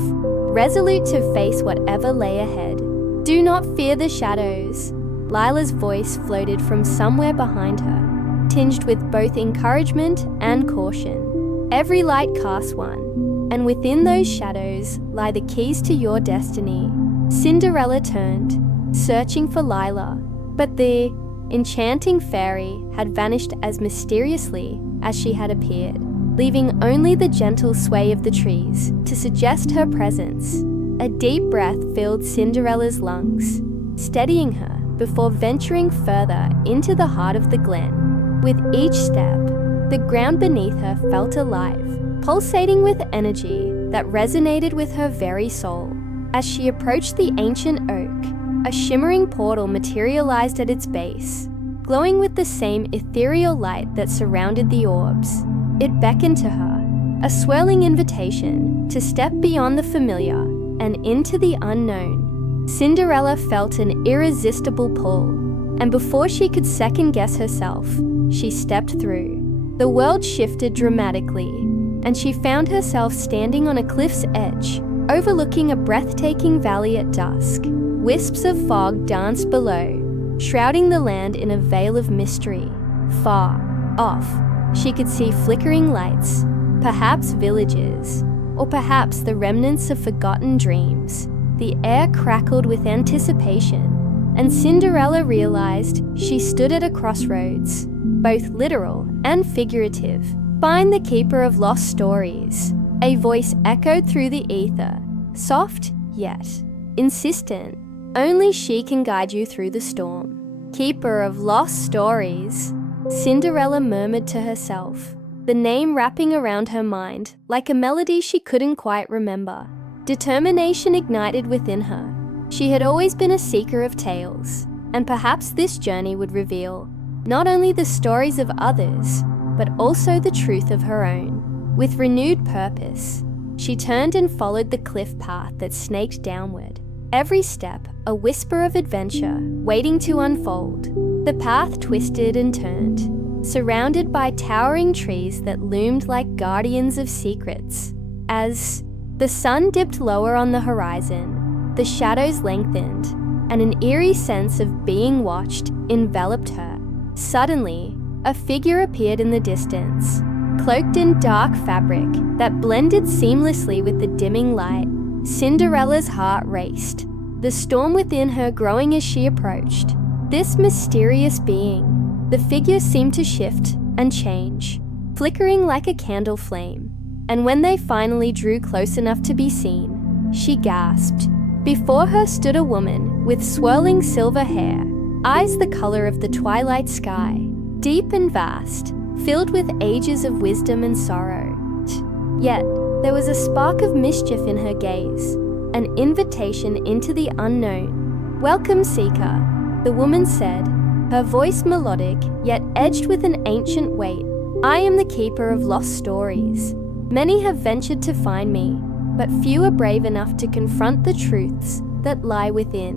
resolute to face whatever lay ahead. "Do not fear the shadows," Lila's voice floated from somewhere behind her, tinged with both encouragement and caution. "Every light casts one, and within those shadows lie the keys to your destiny." Cinderella turned, searching for Lila, but the enchanting fairy had vanished as mysteriously as she had appeared, leaving only the gentle sway of the trees to suggest her presence. A deep breath filled Cinderella's lungs, steadying her before venturing further into the heart of the glen. With each step, the ground beneath her felt alive, pulsating with energy that resonated with her very soul. As she approached the ancient oak, a shimmering portal materialized at its base, glowing with the same ethereal light that surrounded the orbs. It beckoned to her, a swirling invitation to step beyond the familiar and into the unknown. Cinderella felt an irresistible pull, and before she could second-guess herself, she stepped through. The world shifted dramatically, and she found herself standing on a cliff's edge, overlooking a breathtaking valley at dusk. Wisps of fog danced below, shrouding the land in a veil of mystery. Far off, she could see flickering lights, perhaps villages, or perhaps the remnants of forgotten dreams. The air crackled with anticipation, and Cinderella realized she stood at a crossroads, both literal and figurative. "Find the keeper of lost stories," a voice echoed through the ether, soft yet insistent. "Only she can guide you through the storm." "Keeper of lost stories," Cinderella murmured to herself, the name wrapping around her mind like a melody she couldn't quite remember. Determination ignited within her. She had always been a seeker of tales, and perhaps this journey would reveal not only the stories of others, but also the truth of her own. With renewed purpose, she turned and followed the cliff path that snaked downward. Every step, a whisper of adventure, waiting to unfold. The path twisted and turned, surrounded by towering trees that loomed like guardians of secrets. As the sun dipped lower on the horizon, the shadows lengthened, and an eerie sense of being watched enveloped her. Suddenly, a figure appeared in the distance, cloaked in dark fabric that blended seamlessly with the dimming light. Cinderella's heart raced, the storm within her growing as she approached. This mysterious being, the figure seemed to shift and change, flickering like a candle flame. And when they finally drew close enough to be seen, she gasped. Before her stood a woman with swirling silver hair, eyes the color of the twilight sky, deep and vast, filled with ages of wisdom and sorrow. Yet, there was a spark of mischief in her gaze, an invitation into the unknown. "Welcome, seeker," the woman said, her voice melodic yet edged with an ancient weight. "I am the keeper of lost stories. Many have ventured to find me, but few are brave enough to confront the truths that lie within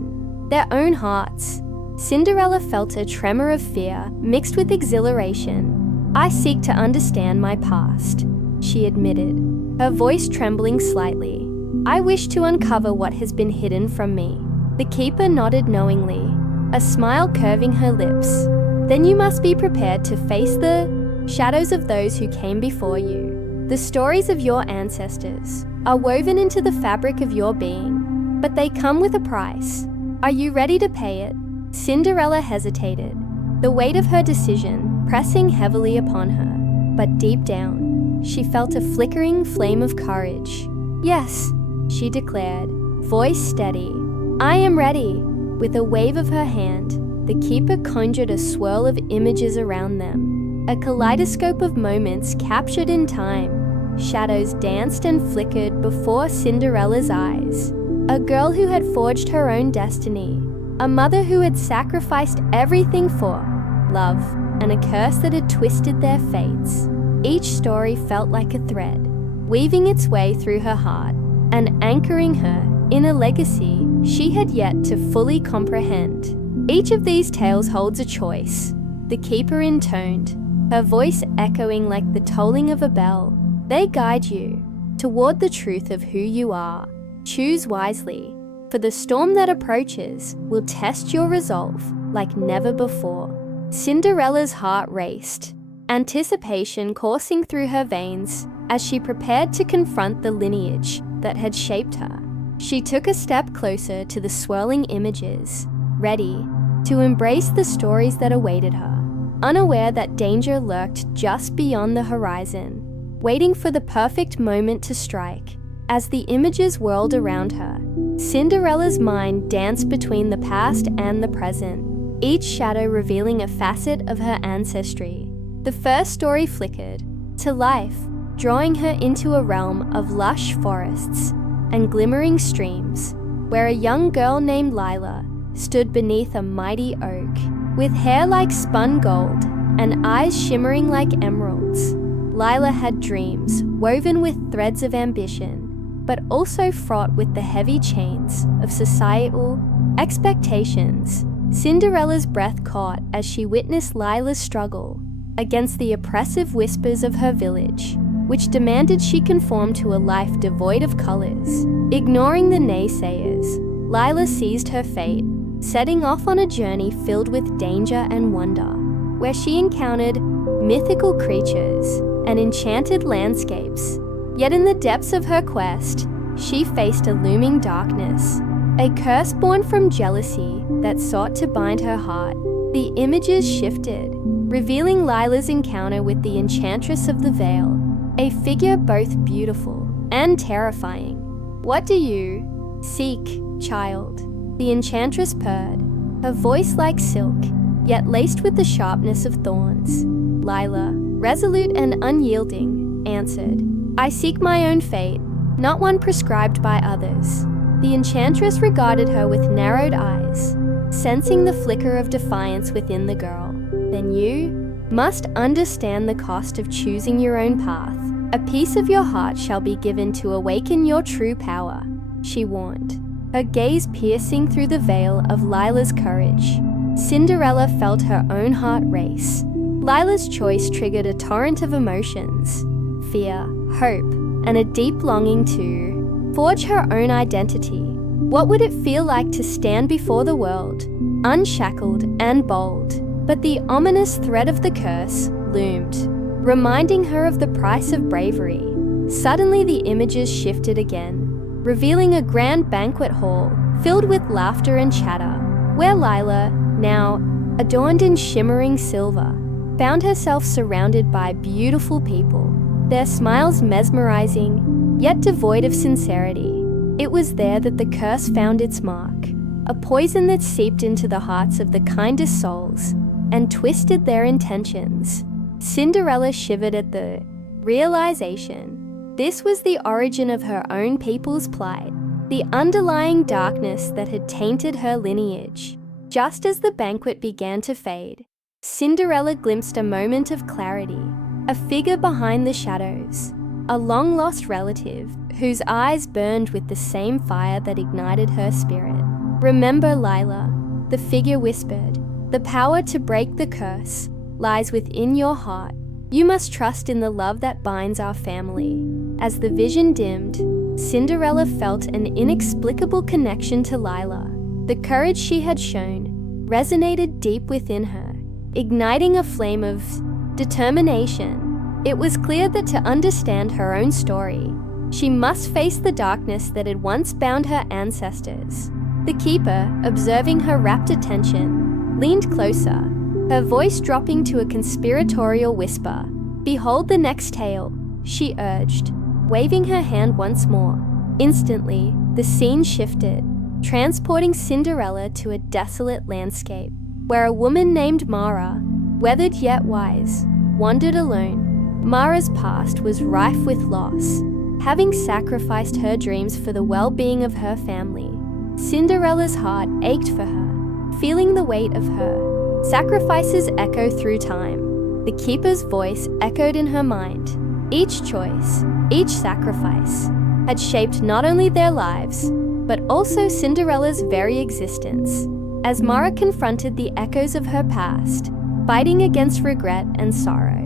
their own hearts." Cinderella felt a tremor of fear mixed with exhilaration. "I seek to understand my past," she admitted, her voice trembling slightly. "I wish to uncover what has been hidden from me." The keeper nodded knowingly, a smile curving her lips. "Then you must be prepared to face the shadows of those who came before you. The stories of your ancestors are woven into the fabric of your being, but they come with a price. Are you ready to pay it?" Cinderella hesitated, the weight of her decision pressing heavily upon her. But deep down, she felt a flickering flame of courage. "Yes," she declared, voice steady. "I am ready." With a wave of her hand, the keeper conjured a swirl of images around them, a kaleidoscope of moments captured in time. Shadows danced and flickered before Cinderella's eyes. A girl who had forged her own destiny, a mother who had sacrificed everything for love, and a curse that had twisted their fates. Each story felt like a thread, weaving its way through her heart and anchoring her in a legacy she had yet to fully comprehend. Each of these tales holds a choice, the keeper intoned, her voice echoing like the tolling of a bell. They guide you toward the truth of who you are. Choose wisely, for the storm that approaches will test your resolve like never before. Cinderella's heart raced, anticipation coursing through her veins as she prepared to confront the lineage that had shaped her. She took a step closer to the swirling images, ready to embrace the stories that awaited her, unaware that danger lurked just beyond the horizon, waiting for the perfect moment to strike. As the images whirled around her, Cinderella's mind danced between the past and the present, each shadow revealing a facet of her ancestry. The first story flickered to life, drawing her into a realm of lush forests and glimmering streams, where a young girl named Lila stood beneath a mighty oak, with hair like spun gold and eyes shimmering like emeralds. Lila had dreams woven with threads of ambition, but also fraught with the heavy chains of societal expectations. Cinderella's breath caught as she witnessed Lila's struggle against the oppressive whispers of her village, which demanded she conform to a life devoid of colors. Ignoring the naysayers, Lila seized her fate, setting off on a journey filled with danger and wonder, where she encountered mythical creatures and enchanted landscapes. Yet in the depths of her quest, she faced a looming darkness, a curse born from jealousy that sought to bind her heart. The images shifted, revealing Lila's encounter with the Enchantress of the Veil, a figure both beautiful and terrifying. "What do you seek, child?" the Enchantress purred, her voice like silk, yet laced with the sharpness of thorns. Lila, resolute and unyielding, answered, "I seek my own fate, not one prescribed by others." The Enchantress regarded her with narrowed eyes, sensing the flicker of defiance within the girl. Then you must understand the cost of choosing your own path. A piece of your heart shall be given to awaken your true power, she warned, her gaze piercing through the veil of Lila's courage. Cinderella felt her own heart race. Lila's choice triggered a torrent of emotions: fear, hope, and a deep longing to forge her own identity. What would it feel like to stand before the world, unshackled and bold? But the ominous threat of the curse loomed, reminding her of the price of bravery. Suddenly the images shifted again, revealing a grand banquet hall filled with laughter and chatter, where Lila, now adorned in shimmering silver, found herself surrounded by beautiful people, their smiles mesmerizing, yet devoid of sincerity. It was there that the curse found its mark, a poison that seeped into the hearts of the kindest souls and twisted their intentions. Cinderella shivered at the realization. This was the origin of her own people's plight, the underlying darkness that had tainted her lineage. Just as the banquet began to fade, Cinderella glimpsed a moment of clarity, a figure behind the shadows, a long-lost relative whose eyes burned with the same fire that ignited her spirit. "Remember, Lila," the figure whispered, "the power to break the curse lies within your heart. You must trust in the love that binds our family." As the vision dimmed, Cinderella felt an inexplicable connection to Lila. The courage she had shown resonated deep within her, igniting a flame of determination. It was clear that to understand her own story, she must face the darkness that had once bound her ancestors. The keeper, observing her rapt attention, leaned closer, her voice dropping to a conspiratorial whisper. "Behold the next tale," she urged, waving her hand once more. Instantly, the scene shifted, transporting Cinderella to a desolate landscape, where a woman named Mara, weathered yet wise, wandered alone. Mara's past was rife with loss, having sacrificed her dreams for the well-being of her family. Cinderella's heart ached for her, feeling the weight of her sacrifices echo through time. The keeper's voice echoed in her mind. Each choice, each sacrifice, had shaped not only their lives, but also Cinderella's very existence. As Mara confronted the echoes of her past, fighting against regret and sorrow,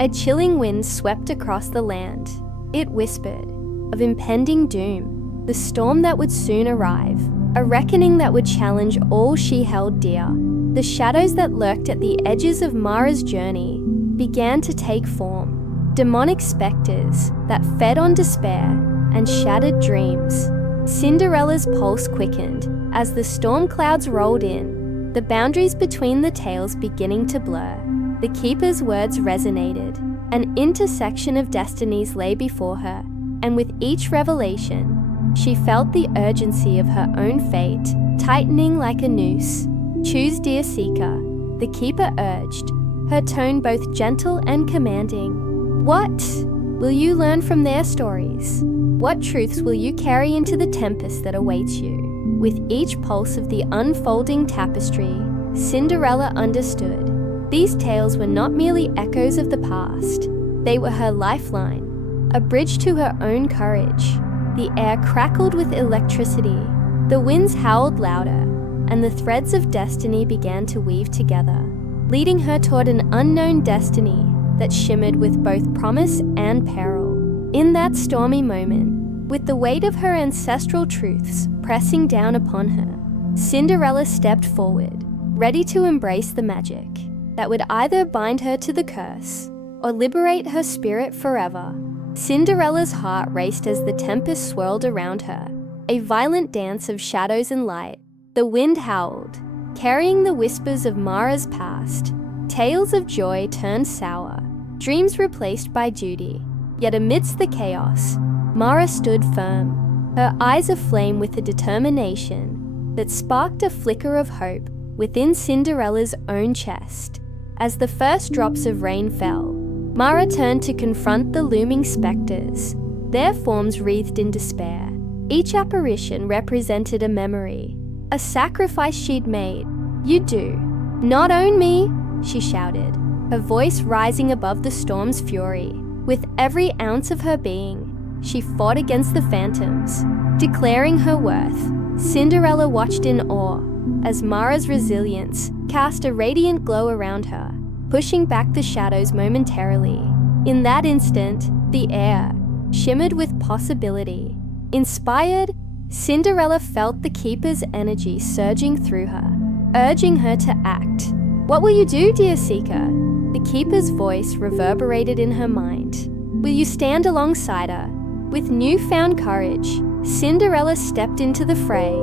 a chilling wind swept across the land. It whispered of impending doom, the storm that would soon arrive, a reckoning that would challenge all she held dear. The shadows that lurked at the edges of Mara's journey began to take form, demonic specters that fed on despair and shattered dreams. Cinderella's pulse quickened as the storm clouds rolled in, the boundaries between the tales beginning to blur. The keeper's words resonated. An intersection of destinies lay before her, and with each revelation, she felt the urgency of her own fate tightening like a noose. "Choose, dear seeker," the keeper urged, her tone both gentle and commanding. "What will you learn from their stories? What truths will you carry into the tempest that awaits you?" With each pulse of the unfolding tapestry, Cinderella understood. These tales were not merely echoes of the past. They were her lifeline, a bridge to her own courage. The air crackled with electricity, the winds howled louder, and the threads of destiny began to weave together, leading her toward an unknown destiny that shimmered with both promise and peril. In that stormy moment, with the weight of her ancestral truths pressing down upon her, Cinderella stepped forward, ready to embrace the magic that would either bind her to the curse or liberate her spirit forever. Cinderella's heart raced as the tempest swirled around her, a violent dance of shadows and light. The wind howled, carrying the whispers of Mara's past. Tales of joy turned sour, dreams replaced by duty. Yet amidst the chaos, Mara stood firm, her eyes aflame with a determination that sparked a flicker of hope within Cinderella's own chest. As the first drops of rain fell, Mara turned to confront the looming specters, their forms wreathed in despair. Each apparition represented a memory, a sacrifice she'd made. "You do not own me," she shouted, her voice rising above the storm's fury. With every ounce of her being, she fought against the phantoms, declaring her worth. Cinderella watched in awe as Mara's resilience cast a radiant glow around her, pushing back the shadows momentarily. In that instant, the air shimmered with possibility. Inspired, Cinderella felt the Keeper's energy surging through her, urging her to act. "What will you do, dear Seeker?" The Keeper's voice reverberated in her mind. "Will you stand alongside her?" With newfound courage, Cinderella stepped into the fray.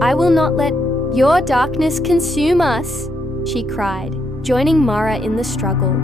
"I will not let your darkness consume us," she cried, joining Mara in the struggle.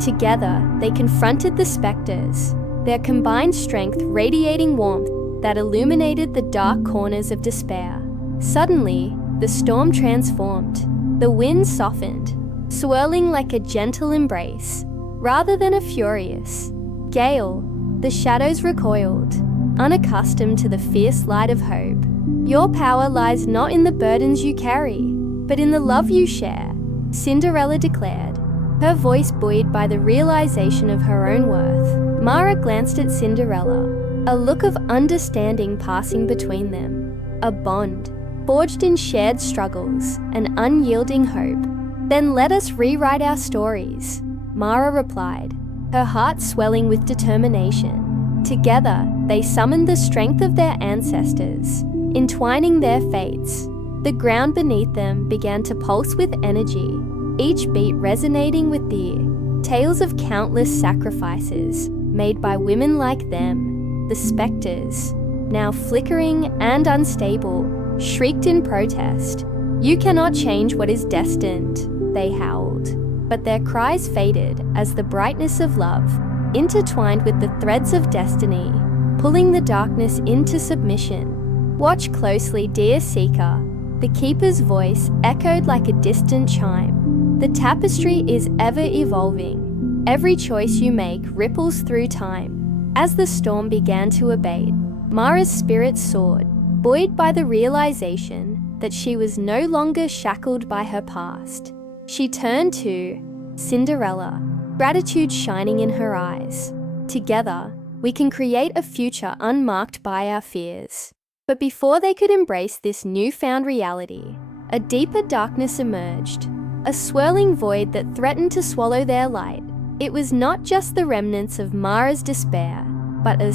Together, they confronted the specters, their combined strength radiating warmth that illuminated the dark corners of despair. Suddenly, the storm transformed. The wind softened, swirling like a gentle embrace, rather than a furious gale. The shadows recoiled, unaccustomed to the fierce light of hope. "Your power lies not in the burdens you carry, but in the love you share," Cinderella declared, her voice buoyed by the realization of her own worth. Mara glanced at Cinderella, a look of understanding passing between them, a bond forged in shared struggles and unyielding hope. "Then let us rewrite our stories," Mara replied, her heart swelling with determination. Together, they summoned the strength of their ancestors, entwining their fates. The ground beneath them began to pulse with energy, each beat resonating with the tales of countless sacrifices made by women like them. The specters, now flickering and unstable, shrieked in protest. "You cannot change what is destined," they howled. But their cries faded as the brightness of love intertwined with the threads of destiny, pulling the darkness into submission. "Watch closely, dear Seeker," the Keeper's voice echoed like a distant chime. "The tapestry is ever evolving. Every choice you make ripples through time." As the storm began to abate, Mara's spirit soared, buoyed by the realization that she was no longer shackled by her past. She turned to Cinderella, gratitude shining in her eyes. "Together, we can create a future unmarked by our fears." But before they could embrace this newfound reality, a deeper darkness emerged, a swirling void that threatened to swallow their light. It was not just the remnants of Mara's despair, but a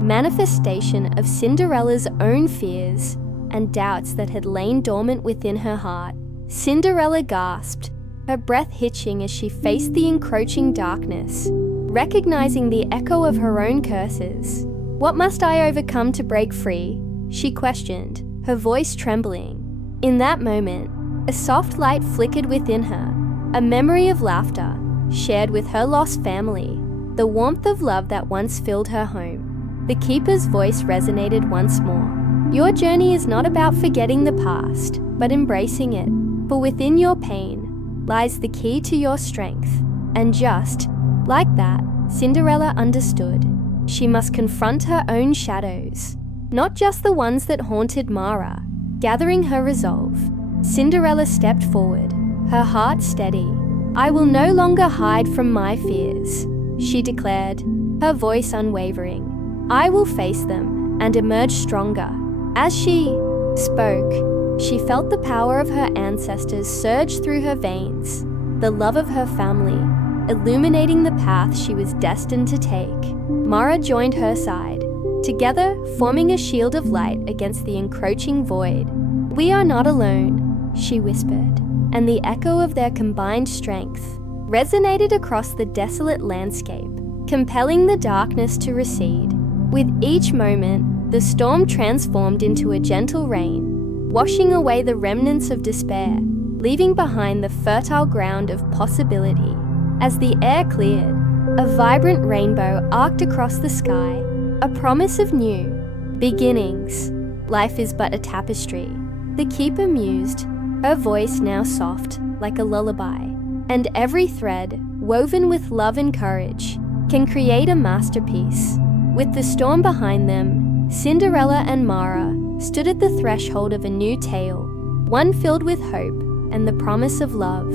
manifestation of Cinderella's own fears and doubts that had lain dormant within her heart. Cinderella gasped, her breath hitching as she faced the encroaching darkness, recognizing the echo of her own curses. "What must I overcome to break free?" she questioned, her voice trembling. In that moment, a soft light flickered within her, a memory of laughter shared with her lost family, the warmth of love that once filled her home. The Keeper's voice resonated once more. "Your journey is not about forgetting the past, but embracing it, for within your pain lies the key to your strength." And just like that, Cinderella understood. She must confront her own shadows, not just the ones that haunted Mara. Gathering her resolve, Cinderella stepped forward, her heart steady. "I will no longer hide from my fears," she declared, her voice unwavering. "I will face them and emerge stronger." As she spoke, she felt the power of her ancestors surge through her veins, the love of her family, illuminating the path she was destined to take. Mara joined her side, together forming a shield of light against the encroaching void. "We are not alone," she whispered, and the echo of their combined strength resonated across the desolate landscape, compelling the darkness to recede. With each moment, the storm transformed into a gentle rain, washing away the remnants of despair, leaving behind the fertile ground of possibility. As the air cleared, a vibrant rainbow arced across the sky, a promise of new beginnings. "Life is but a tapestry," the Keeper mused, her voice now soft like a lullaby. "And every thread, woven with love and courage, can create a masterpiece." With the storm behind them, Cinderella and Mara stood at the threshold of a new tale, one filled with hope and the promise of love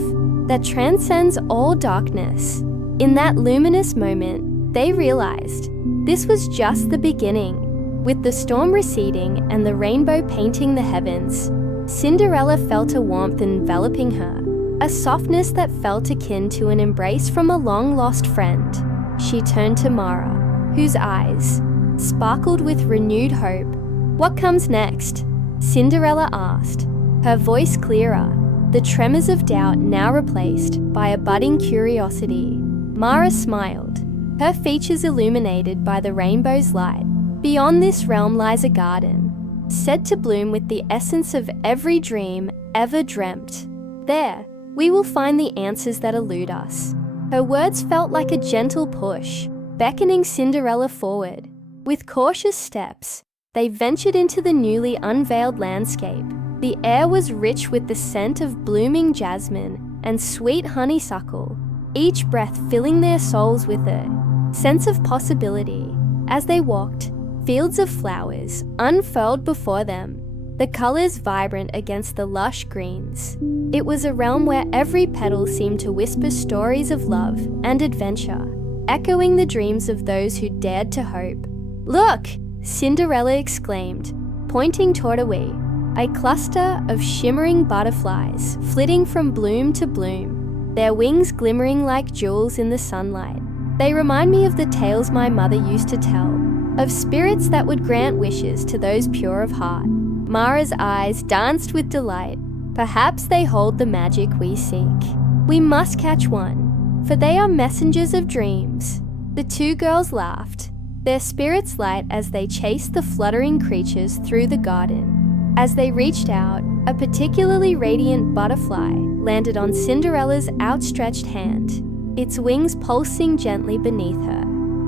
that transcends all darkness. In that luminous moment, they realized this was just the beginning. With the storm receding and the rainbow painting the heavens, Cinderella felt a warmth enveloping her, a softness that felt akin to an embrace from a long-lost friend. She turned to Mara, whose eyes sparkled with renewed hope. "What comes next?" Cinderella asked, her voice clearer, the tremors of doubt now replaced by a budding curiosity. Mara smiled, her features illuminated by the rainbow's light. "Beyond this realm lies a garden, said to bloom with the essence of every dream ever dreamt. There, we will find the answers that elude us." Her words felt like a gentle push, beckoning Cinderella forward. With cautious steps, they ventured into the newly unveiled landscape. The air was rich with the scent of blooming jasmine and sweet honeysuckle, each breath filling their souls with a sense of possibility. As they walked, fields of flowers unfurled before them, the colors vibrant against the lush greens. It was a realm where every petal seemed to whisper stories of love and adventure, echoing the dreams of those who dared to hope. "Look!" Cinderella exclaimed, pointing toward a cluster of shimmering butterflies flitting from bloom to bloom, their wings glimmering like jewels in the sunlight. "They remind me of the tales my mother used to tell, of spirits that would grant wishes to those pure of heart." Mara's eyes danced with delight. "Perhaps they hold the magic we seek. We must catch one, for they are messengers of dreams." The two girls laughed, their spirits light as they chased the fluttering creatures through the garden. As they reached out, a particularly radiant butterfly landed on Cinderella's outstretched hand, its wings pulsing gently beneath her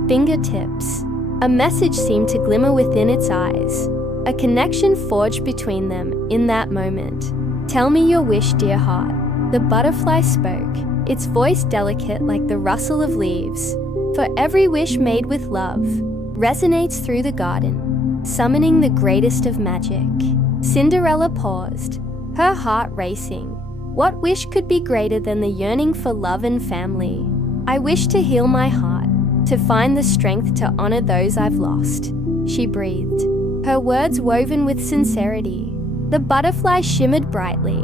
fingertips. A message seemed to glimmer within its eyes, a connection forged between them in that moment. "Tell me your wish, dear heart," the butterfly spoke, its voice delicate like the rustle of leaves. "For every wish made with love resonates through the garden, summoning the greatest of magic." Cinderella paused, her heart racing. What wish could be greater than the yearning for love and family? "I wish to heal my heart, to find the strength to honor those I've lost," she breathed, her words woven with sincerity. The butterfly shimmered brightly,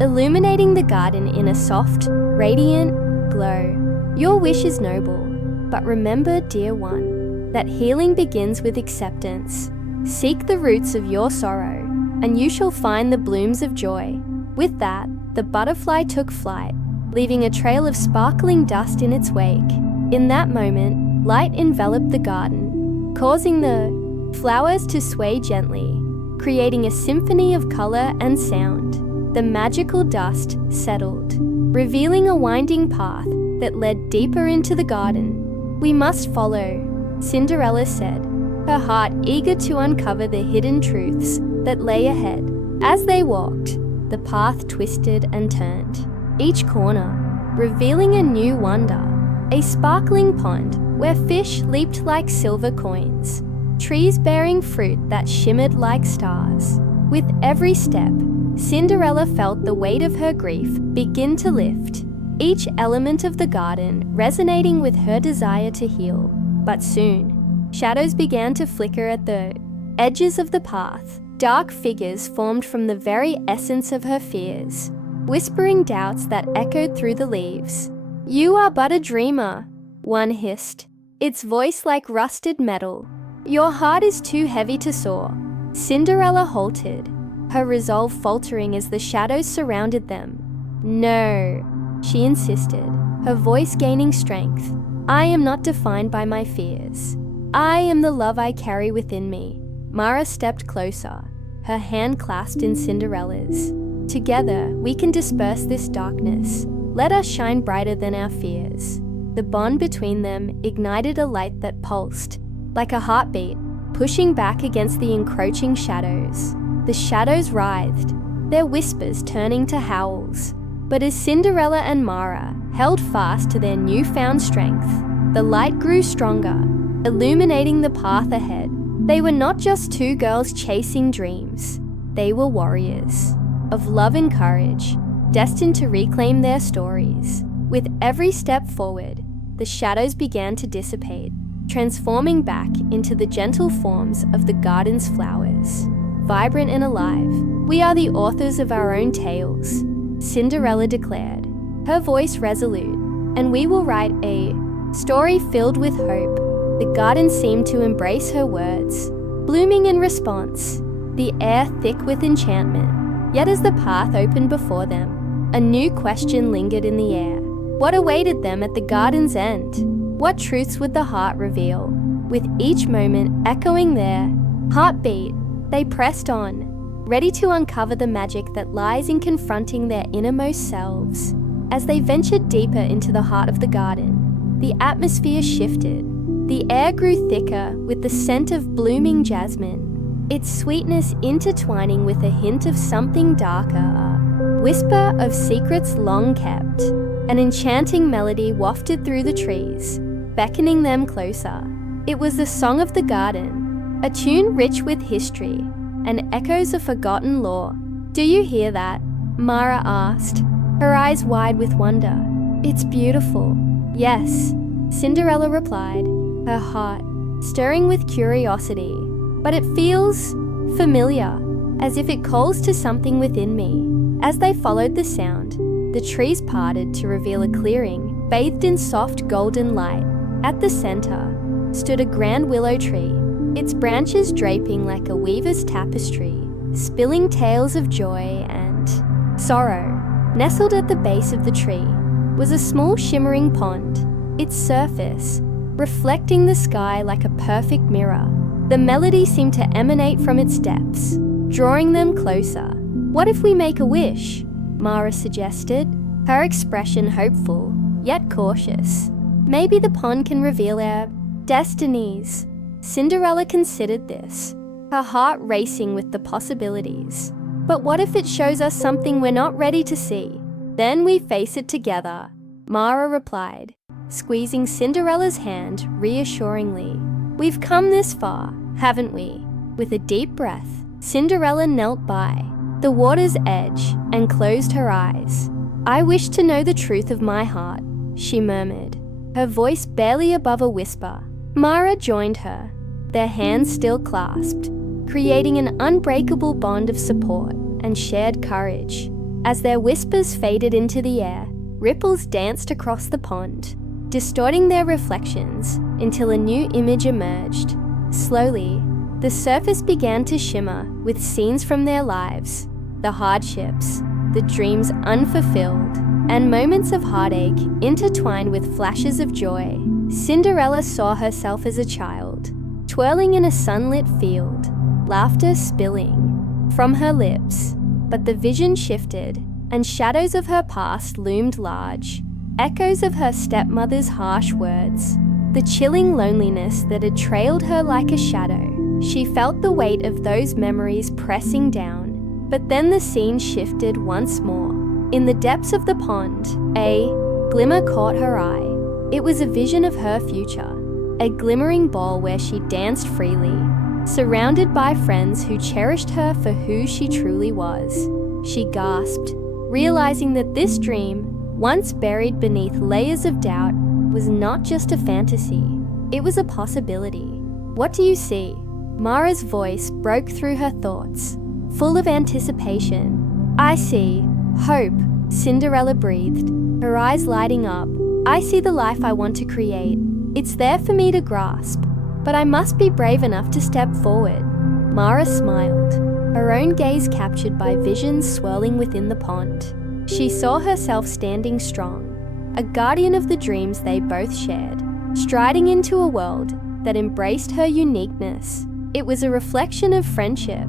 illuminating the garden in a soft, radiant glow. "Your wish is noble, but remember, dear one, that healing begins with acceptance. Seek the roots of your sorrow, and you shall find the blooms of joy." With that, the butterfly took flight, leaving a trail of sparkling dust in its wake. In that moment, light enveloped the garden, causing the flowers to sway gently, creating a symphony of color and sound. The magical dust settled, revealing a winding path that led deeper into the garden. "We must follow," Cinderella said, her heart eager to uncover the hidden truths that lay ahead. As they walked, the path twisted and turned, each corner revealing a new wonder. A sparkling pond where fish leaped like silver coins, trees bearing fruit that shimmered like stars. With every step, Cinderella felt the weight of her grief begin to lift, each element of the garden resonating with her desire to heal. But soon, shadows began to flicker at the edges of the path. Dark figures formed from the very essence of her fears, whispering doubts that echoed through the leaves. "You are but a dreamer," one hissed, its voice like rusted metal. "Your heart is too heavy to soar." Cinderella halted, her resolve faltering as the shadows surrounded them. "No," she insisted, her voice gaining strength. "I am not defined by my fears. I am the love I carry within me." Mara stepped closer, her hand clasped in Cinderella's. "Together, we can disperse this darkness. Let us shine brighter than our fears." The bond between them ignited a light that pulsed, like a heartbeat, pushing back against the encroaching shadows. The shadows writhed, their whispers turning to howls. But as Cinderella and Mara held fast to their newfound strength, the light grew stronger, illuminating the path ahead. They were not just two girls chasing dreams. They were warriors. of love and courage, destined to reclaim their stories. With every step forward, the shadows began to dissipate, transforming back into the gentle forms of the garden's flowers. Vibrant and alive, we are the authors of our own tales, Cinderella declared, her voice resolute, and we will write a story filled with hope. The garden seemed to embrace her words, blooming in response, the air thick with enchantment. Yet as the path opened before them, a new question lingered in the air. What awaited them at the garden's end? What truths would the heart reveal? With each moment echoing their heartbeat, they pressed on, ready to uncover the magic that lies in confronting their innermost selves. As they ventured deeper into the heart of the garden, the atmosphere shifted. The air grew thicker with the scent of blooming jasmine, its sweetness intertwining with a hint of something darker, a whisper of secrets long kept. An enchanting melody wafted through the trees, beckoning them closer. It was the song of the garden, a tune rich with history and echoes of forgotten lore. "Do you hear that?" Mara asked, her eyes wide with wonder. "It's beautiful." "Yes," Cinderella replied, her heart stirring with curiosity. "But it feels familiar, as if it calls to something within me." As they followed the sound, the trees parted to reveal a clearing bathed in soft golden light. At the center stood a grand willow tree, its branches draping like a weaver's tapestry, spilling tales of joy and sorrow. Nestled at the base of the tree was a small shimmering pond, its surface reflecting the sky like a perfect mirror. The melody seemed to emanate from its depths, drawing them closer. "What if we make a wish?" Mara suggested, her expression hopeful, yet cautious. "Maybe the pond can reveal our destinies." Cinderella considered this, her heart racing with the possibilities. "But what if it shows us something we're not ready to see? Then we face it together," Mara replied, squeezing Cinderella's hand reassuringly. "We've come this far, haven't we?" With a deep breath, Cinderella knelt by the water's edge and closed her eyes. "I wish to know the truth of my heart," she murmured, her voice barely above a whisper. Mara joined her, their hands still clasped, creating an unbreakable bond of support and shared courage. As their whispers faded into the air, ripples danced across the pond, distorting their reflections until a new image emerged. Slowly, the surface began to shimmer with scenes from their lives, the hardships, the dreams unfulfilled, and moments of heartache intertwined with flashes of joy. Cinderella saw herself as a child, twirling in a sunlit field, laughter spilling from her lips. But the vision shifted, and shadows of her past loomed large, echoes of her stepmother's harsh words, the chilling loneliness that had trailed her like a shadow. She felt the weight of those memories pressing down. But then the scene shifted once more. In the depths of the pond, a glimmer caught her eye. It was a vision of her future, a glimmering ball where she danced freely, surrounded by friends who cherished her for who she truly was. She gasped, realizing that this dream, once buried beneath layers of doubt, was not just a fantasy. It was a possibility. "What do you see?" Mara's voice broke through her thoughts, full of anticipation. "I see hope," Cinderella breathed, her eyes lighting up. "I see the life I want to create. It's there for me to grasp, but I must be brave enough to step forward." Mara smiled, her own gaze captured by visions swirling within the pond. She saw herself standing strong, a guardian of the dreams they both shared, striding into a world that embraced her uniqueness. It was a reflection of friendship,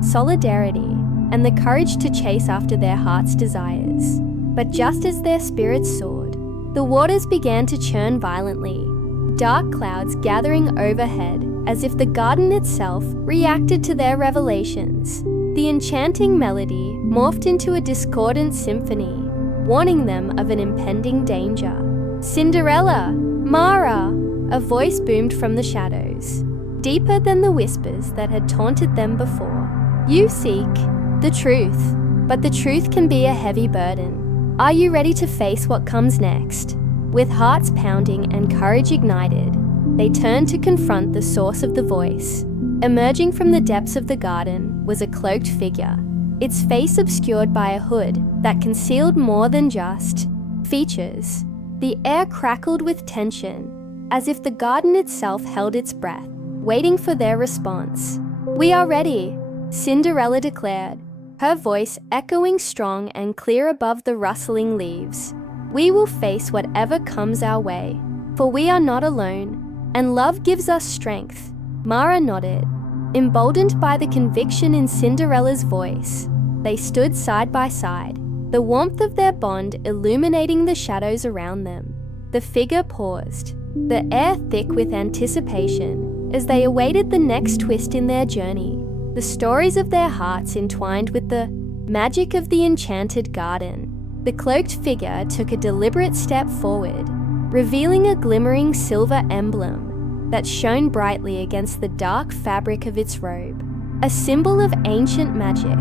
solidarity, and the courage to chase after their heart's desires. But just as their spirits soared, the waters began to churn violently, dark clouds gathering overhead as if the garden itself reacted to their revelations. The enchanting melody morphed into a discordant symphony, warning them of an impending danger. "Cinderella! Mara!" A voice boomed from the shadows, deeper than the whispers that had taunted them before. "You seek the truth. but the truth can be a heavy burden. Are you ready to face what comes next? With hearts pounding and courage ignited, they turned to confront the source of the voice. Emerging from the depths of the garden was a cloaked figure, its face obscured by a hood that concealed more than just features. The air crackled with tension, as if the garden itself held its breath, waiting for their response. "We are ready," Cinderella declared, her voice echoing strong and clear above the rustling leaves. "We will face whatever comes our way, for we are not alone, and love gives us strength." Mara nodded, emboldened by the conviction in Cinderella's voice. They stood side by side, the warmth of their bond illuminating the shadows around them. The figure paused, the air thick with anticipation, as they awaited the next twist in their journey, the stories of their hearts entwined with the magic of the enchanted garden. The cloaked figure took a deliberate step forward, revealing a glimmering silver emblem that shone brightly against the dark fabric of its robe, a symbol of ancient magic,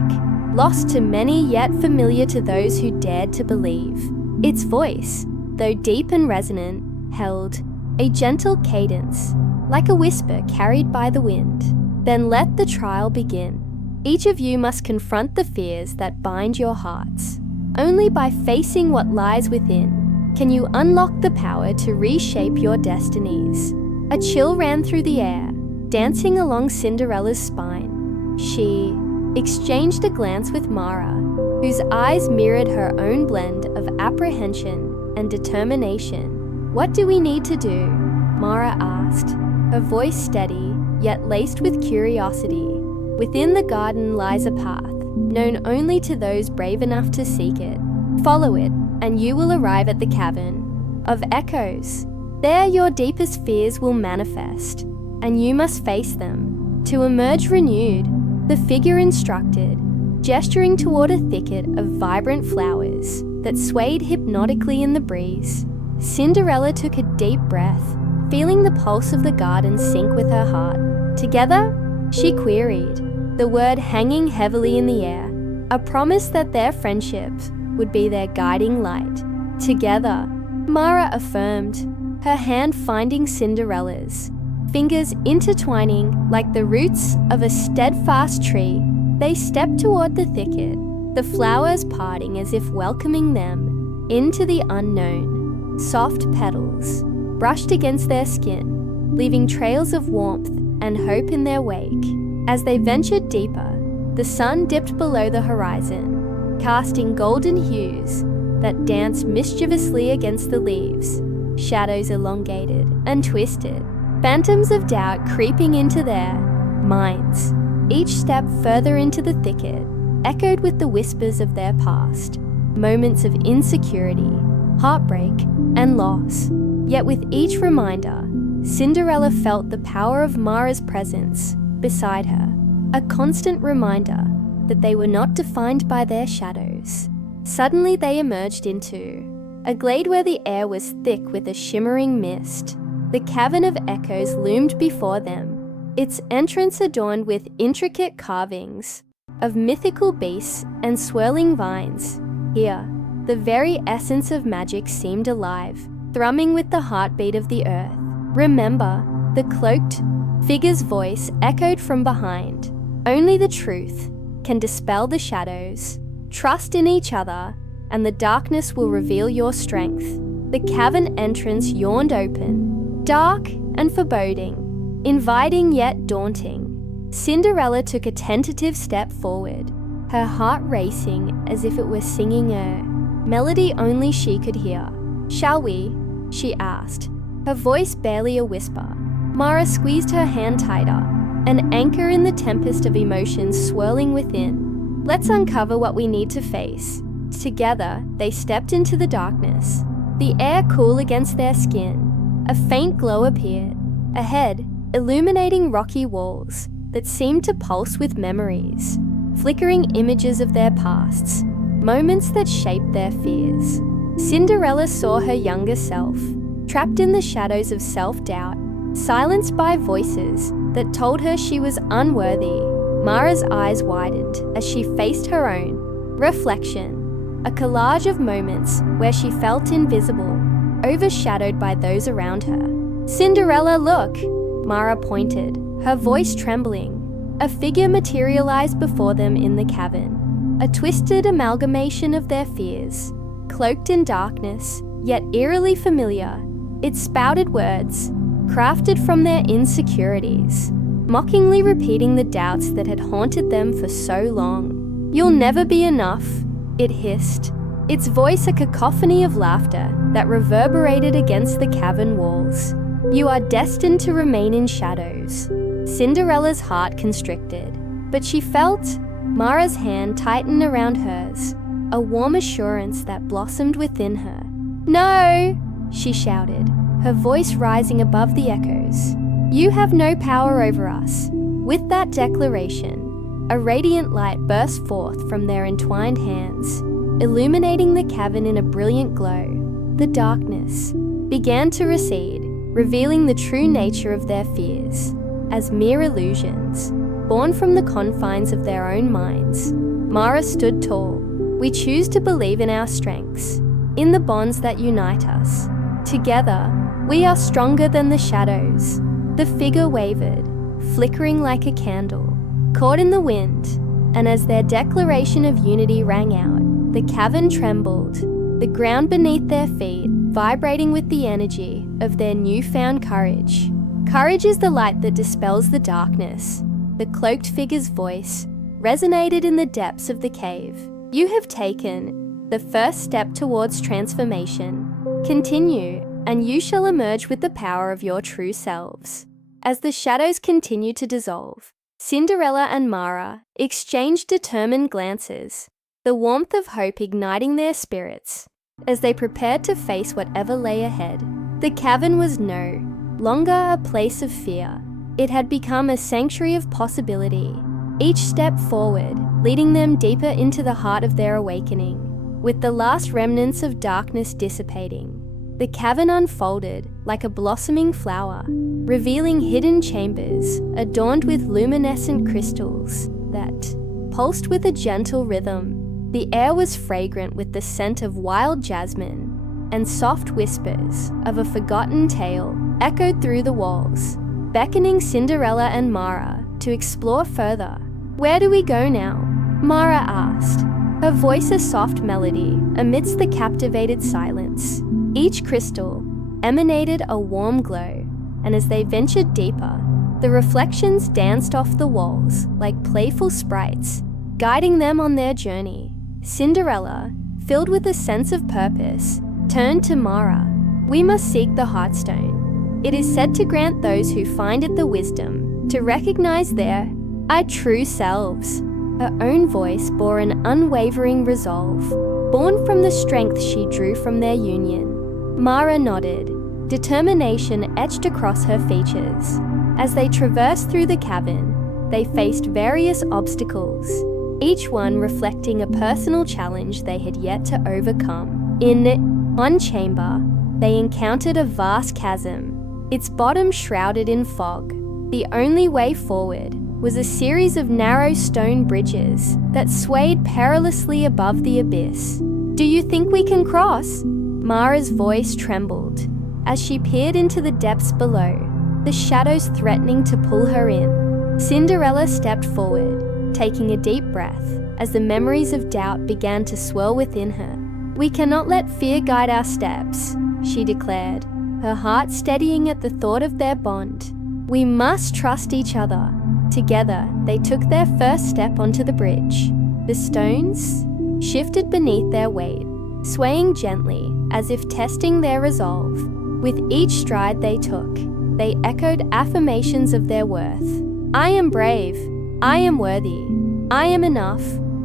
lost to many yet familiar to those who dared to believe. Its voice, though deep and resonant, held a gentle cadence, like a whisper carried by the wind. "Then let the trial begin. Each of you must confront the fears that bind your hearts. Only by facing what lies within can you unlock the power to reshape your destinies." A chill ran through the air, dancing along Cinderella's spine. She exchanged a glance with Mara, whose eyes mirrored her own blend of apprehension and determination. "What do we need to do?" Mara asked, her voice steady yet laced with curiosity. "Within the garden lies a path, known only to those brave enough to seek it. Follow it, and you will arrive at the cavern of echoes. There your deepest fears will manifest, and you must face them to emerge renewed," the figure instructed, gesturing toward a thicket of vibrant flowers that swayed hypnotically in the breeze. Cinderella took a deep breath, feeling the pulse of the garden sync with her heart. "Together?" she queried, the word hanging heavily in the air, a promise that their friendship would be their guiding light. "Together," Mara affirmed, her hand finding Cinderella's, fingers intertwining like the roots of a steadfast tree. They stepped toward the thicket, the flowers parting as if welcoming them into the unknown. Soft petals brushed against their skin, leaving trails of warmth and hope in their wake. As they ventured deeper, the sun dipped below the horizon, casting golden hues that danced mischievously against the leaves. Shadows elongated and twisted, phantoms of doubt creeping into their minds. Each step further into the thicket echoed with the whispers of their past, moments of insecurity, heartbreak, and loss. Yet with each reminder, Cinderella felt the power of Mara's presence beside her, a constant reminder that they were not defined by their shadows. Suddenly they emerged into a glade where the air was thick with a shimmering mist. The cavern of echoes loomed before them, its entrance adorned with intricate carvings of mythical beasts and swirling vines. Here, the very essence of magic seemed alive, thrumming with the heartbeat of the earth. "Remember," the cloaked figure's voice echoed from behind. "Only the truth can dispel the shadows. Trust in each other, and the darkness will reveal your strength." The cavern entrance yawned open, dark and foreboding, inviting yet daunting. Cinderella took a tentative step forward, her heart racing as if it were singing a melody only she could hear. "Shall we?" she asked, her voice barely a whisper. Mara squeezed her hand tighter, an anchor in the tempest of emotions swirling within. "Let's uncover what we need to face." Together, they stepped into the darkness, the air cool against their skin. A faint glow appeared, ahead, illuminating rocky walls that seemed to pulse with memories, flickering images of their pasts, moments that shaped their fears. Cinderella saw her younger self, trapped in the shadows of self-doubt, silenced by voices that told her she was unworthy. Mara's eyes widened as she faced her own, Reflection, a collage of moments where she felt invisible, overshadowed by those around her. Cinderella, look! Mara pointed, her voice trembling. A figure materialized before them in the cavern, a twisted amalgamation of their fears. Cloaked in darkness, yet eerily familiar, it spouted words, crafted from their insecurities, mockingly repeating the doubts that had haunted them for so long. "You'll never be enough," it hissed, its voice a cacophony of laughter that reverberated against the cavern walls. "You are destined to remain in shadows." Cinderella's heart constricted, but she felt Mara's hand tighten around hers, a warm assurance that blossomed within her. "No!" she shouted, her voice rising above the echoes. "You have no power over us." With that declaration, a radiant light burst forth from their entwined hands, illuminating the cavern in a brilliant glow. The darkness began to recede, revealing the true nature of their fears as mere illusions, born from the confines of their own minds. Mara stood tall. "We choose to believe in our strengths, in the bonds that unite us. Together, we are stronger than the shadows." The figure wavered, flickering like a candle, caught in the wind, and as their declaration of unity rang out, the cavern trembled, the ground beneath their feet vibrating with the energy of their newfound courage. Courage is the light that dispels the darkness. The cloaked figure's voice resonated in the depths of the cave. "You have taken the first step towards transformation. Continue, and you shall emerge with the power of your true selves." As the shadows continued to dissolve, Cinderella and Mara exchanged determined glances, the warmth of hope igniting their spirits as they prepared to face whatever lay ahead. The cavern was no longer a place of fear. It had become a sanctuary of possibility, each step forward leading them deeper into the heart of their awakening. With the last remnants of darkness dissipating, the cavern unfolded like a blossoming flower, revealing hidden chambers adorned with luminescent crystals that pulsed with a gentle rhythm. The air was fragrant with the scent of wild jasmine, and soft whispers of a forgotten tale echoed through the walls, beckoning Cinderella and Mara to explore further. "Where do we go now?" Mara asked, her voice a soft melody amidst the captivated silence. Each crystal emanated a warm glow, and as they ventured deeper, the reflections danced off the walls like playful sprites, guiding them on their journey. Cinderella, filled with a sense of purpose, turned to Mara. "We must seek the Heartstone. It is said to grant those who find it the wisdom to recognize their true selves." Her own voice bore an unwavering resolve, born from the strength she drew from their union. Mara nodded, determination etched across her features. As they traversed through the cavern, they faced various obstacles, each one reflecting a personal challenge they had yet to overcome. In one chamber, they encountered a vast chasm, its bottom shrouded in fog. The only way forward was a series of narrow stone bridges that swayed perilously above the abyss. "Do you think we can cross?" Mara's voice trembled as she peered into the depths below, the shadows threatening to pull her in. Cinderella stepped forward, taking a deep breath as the memories of doubt began to swirl within her. "We cannot let fear guide our steps," she declared, her heart steadying at the thought of their bond. "We must trust each other." Together, they took their first step onto the bridge. The stones shifted beneath their weight, swaying gently as if testing their resolve. With each stride they took, they echoed affirmations of their worth. "I am brave. I am worthy. I am enough."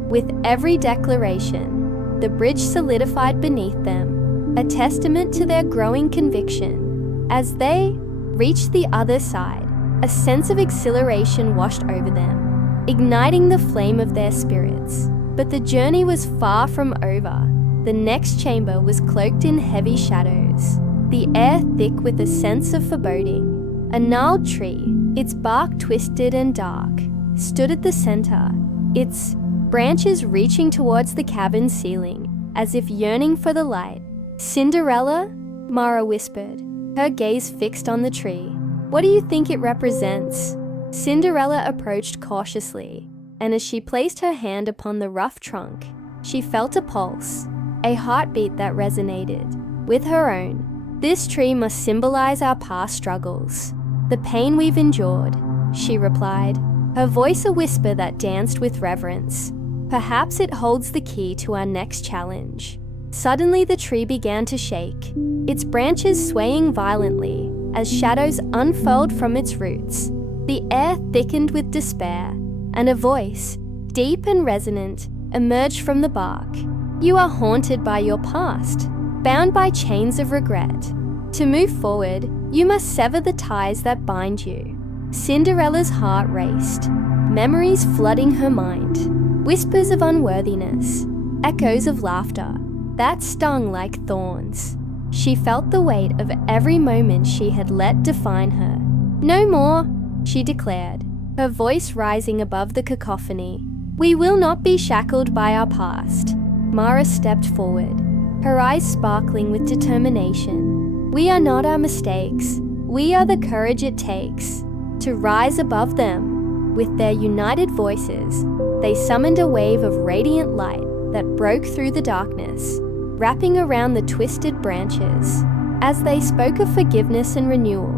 With every declaration, the bridge solidified beneath them, a testament to their growing conviction. As they reached the other side, a sense of exhilaration washed over them, igniting the flame of their spirits. But the journey was far from over. The next chamber was cloaked in heavy shadows, the air thick with a sense of foreboding. A gnarled tree, its bark twisted and dark, stood at the center, its branches reaching towards the cavern ceiling, as if yearning for the light. "Cinderella?" Mara whispered, her gaze fixed on the tree. "What do you think it represents?" Cinderella approached cautiously, and as she placed her hand upon the rough trunk, she felt a pulse, a heartbeat that resonated with her own. "This tree must symbolize our past struggles, the pain we've endured," she replied, her voice a whisper that danced with reverence. "Perhaps it holds the key to our next challenge." Suddenly the tree began to shake, its branches swaying violently as shadows unfurled from its roots. The air thickened with despair, and a voice, deep and resonant, emerged from the bark. "You are haunted by your past, bound by chains of regret. To move forward, you must sever the ties that bind you." Cinderella's heart raced, memories flooding her mind. Whispers of unworthiness, echoes of laughter, that stung like thorns. She felt the weight of every moment she had let define her. "No more," she declared, her voice rising above the cacophony. "We will not be shackled by our past." Mara stepped forward, her eyes sparkling with determination. "We are not our mistakes. We are the courage it takes to rise above them." With their united voices, they summoned a wave of radiant light that broke through the darkness, wrapping around the twisted branches. As they spoke of forgiveness and renewal,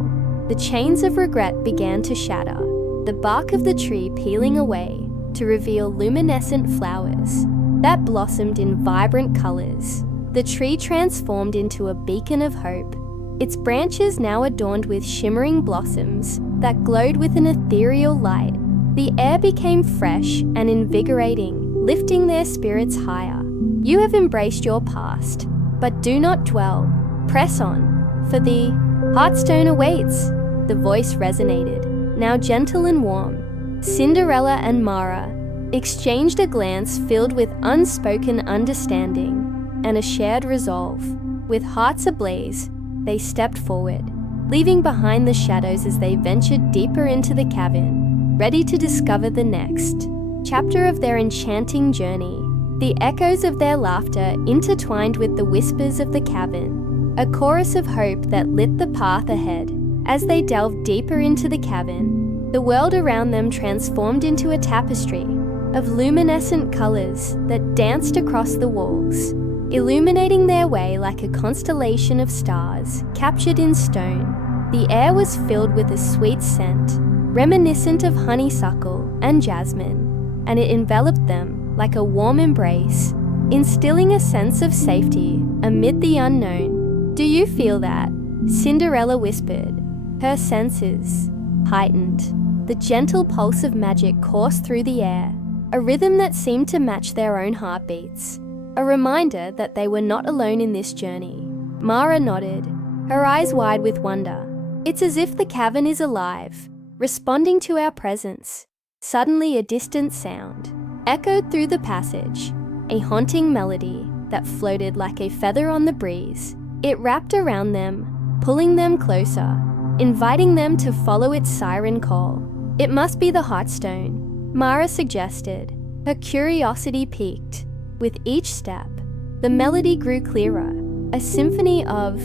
the chains of regret began to shatter, the bark of the tree peeling away to reveal luminescent flowers that blossomed in vibrant colors. The tree transformed into a beacon of hope, its branches now adorned with shimmering blossoms that glowed with an ethereal light. The air became fresh and invigorating, lifting their spirits higher. "You have embraced your past, but do not dwell. Press on, for the Heartstone awaits." The voice resonated, now gentle and warm. Cinderella and Mara exchanged a glance filled with unspoken understanding and a shared resolve. With hearts ablaze, they stepped forward, leaving behind the shadows as they ventured deeper into the cavern, ready to discover the next chapter of their enchanting journey. The echoes of their laughter intertwined with the whispers of the cavern, a chorus of hope that lit the path ahead. As they delved deeper into the cavern, the world around them transformed into a tapestry of luminescent colors that danced across the walls, illuminating their way like a constellation of stars captured in stone. The air was filled with a sweet scent, reminiscent of honeysuckle and jasmine, and it enveloped them like a warm embrace, instilling a sense of safety amid the unknown. "Do you feel that?" Cinderella whispered, her senses heightened. The gentle pulse of magic coursed through the air, a rhythm that seemed to match their own heartbeats, a reminder that they were not alone in this journey. Mara nodded, her eyes wide with wonder. "It's as if the cavern is alive, responding to our presence." Suddenly a distant sound echoed through the passage, a haunting melody that floated like a feather on the breeze. It wrapped around them, pulling them closer, inviting them to follow its siren call. "It must be the Heartstone," Mara suggested, her curiosity piqued. With each step, the melody grew clearer, a symphony of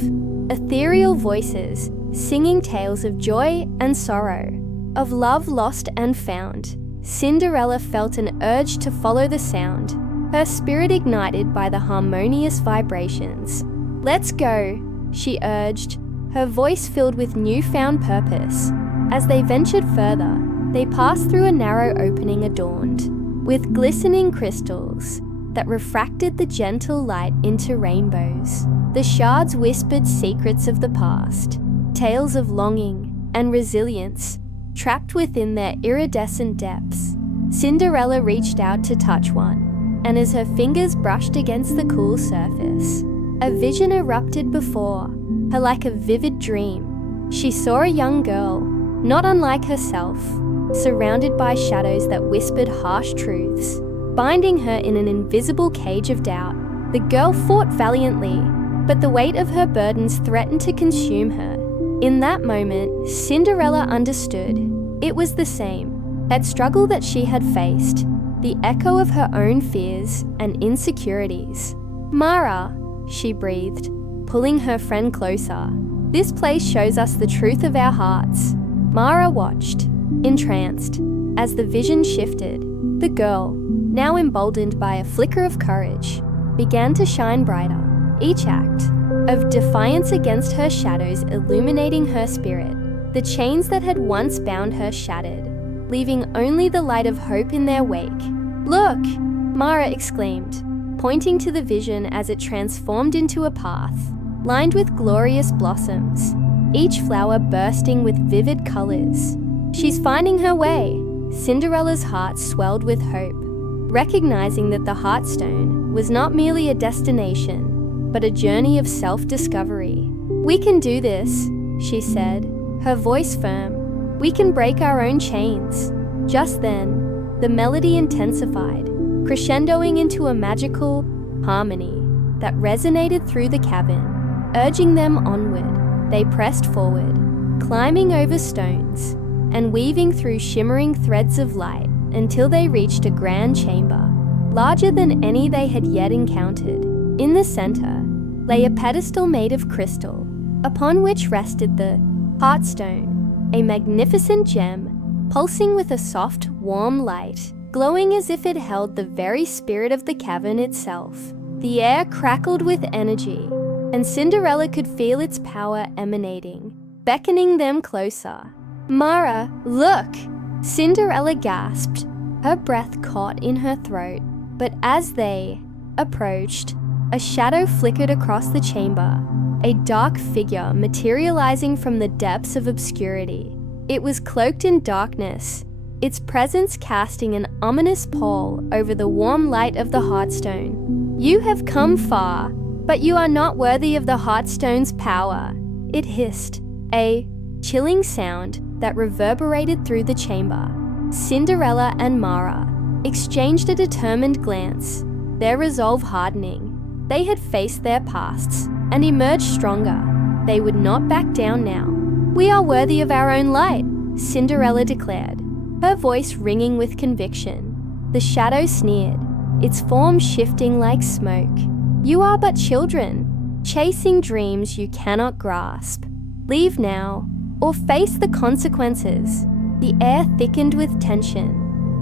ethereal voices singing tales of joy and sorrow, of love lost and found. Cinderella felt an urge to follow the sound, her spirit ignited by the harmonious vibrations. "Let's go," she urged, her voice filled with newfound purpose. As they ventured further, they passed through a narrow opening adorned with glistening crystals that refracted the gentle light into rainbows. The shards whispered secrets of the past, tales of longing and resilience trapped within their iridescent depths. Cinderella reached out to touch one, and as her fingers brushed against the cool surface, a vision erupted before her like a vivid dream. She saw a young girl, not unlike herself, surrounded by shadows that whispered harsh truths, binding her in an invisible cage of doubt. The girl fought valiantly, but the weight of her burdens threatened to consume her. In that moment, Cinderella understood. It was the same. That struggle that she had faced, the echo of her own fears and insecurities. "Mara," she breathed, pulling her friend closer. "This place shows us the truth of our hearts." Mara watched, entranced, as the vision shifted. The girl, now emboldened by a flicker of courage, began to shine brighter, each act of defiance against her shadows illuminating her spirit. The chains that had once bound her shattered, leaving only the light of hope in their wake. "Look!" Mara exclaimed, pointing to the vision as it transformed into a path, lined with glorious blossoms, each flower bursting with vivid colors. "She's finding her way." Cinderella's heart swelled with hope, recognizing that the Heartstone was not merely a destination, but a journey of self-discovery. "We can do this," she said, her voice firm. "We can break our own chains." Just then, the melody intensified, crescendoing into a magical harmony that resonated through the cavern, urging them onward. They pressed forward, climbing over stones and weaving through shimmering threads of light until they reached a grand chamber, larger than any they had yet encountered. In the center lay a pedestal made of crystal, upon which rested the Heartstone, a magnificent gem pulsing with a soft, warm light, glowing as if it held the very spirit of the cavern itself. The air crackled with energy, and Cinderella could feel its power emanating, beckoning them closer. "Mara, look!" Cinderella gasped, her breath caught in her throat. But as they approached, a shadow flickered across the chamber, a dark figure materializing from the depths of obscurity. It was cloaked in darkness, its presence casting an ominous pall over the warm light of the Heartstone. "You have come far, but you are not worthy of the Heartstone's power," it hissed, a chilling sound that reverberated through the chamber. Cinderella and Mara exchanged a determined glance, their resolve hardening. They had faced their pasts and emerged stronger. They would not back down now. "We are worthy of our own light," Cinderella declared, her voice ringing with conviction. The shadow sneered, its form shifting like smoke. "You are but children, chasing dreams you cannot grasp. Leave now, or face the consequences." The air thickened with tension,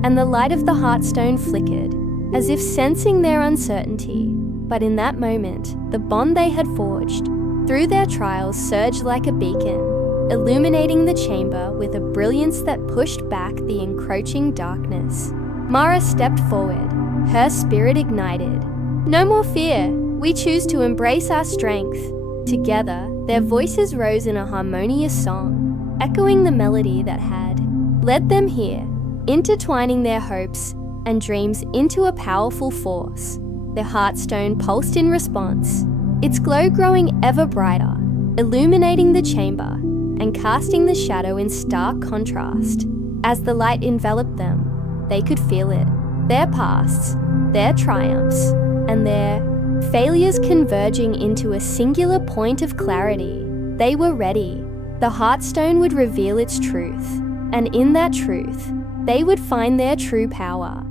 and the light of the Heartstone flickered, as if sensing their uncertainty. But in that moment, the bond they had forged through their trials surged like a beacon, illuminating the chamber with a brilliance that pushed back the encroaching darkness. Mara stepped forward, her spirit ignited. "No more fear, we choose to embrace our strength." Together, their voices rose in a harmonious song, echoing the melody that had led them here, intertwining their hopes and dreams into a powerful force. The Heartstone pulsed in response, its glow growing ever brighter, illuminating the chamber and casting the shadow in stark contrast. As the light enveloped them, they could feel it, their pasts, their triumphs, and their failures converging into a singular point of clarity. They were ready. The Heartstone would reveal its truth, and in that truth, they would find their true power.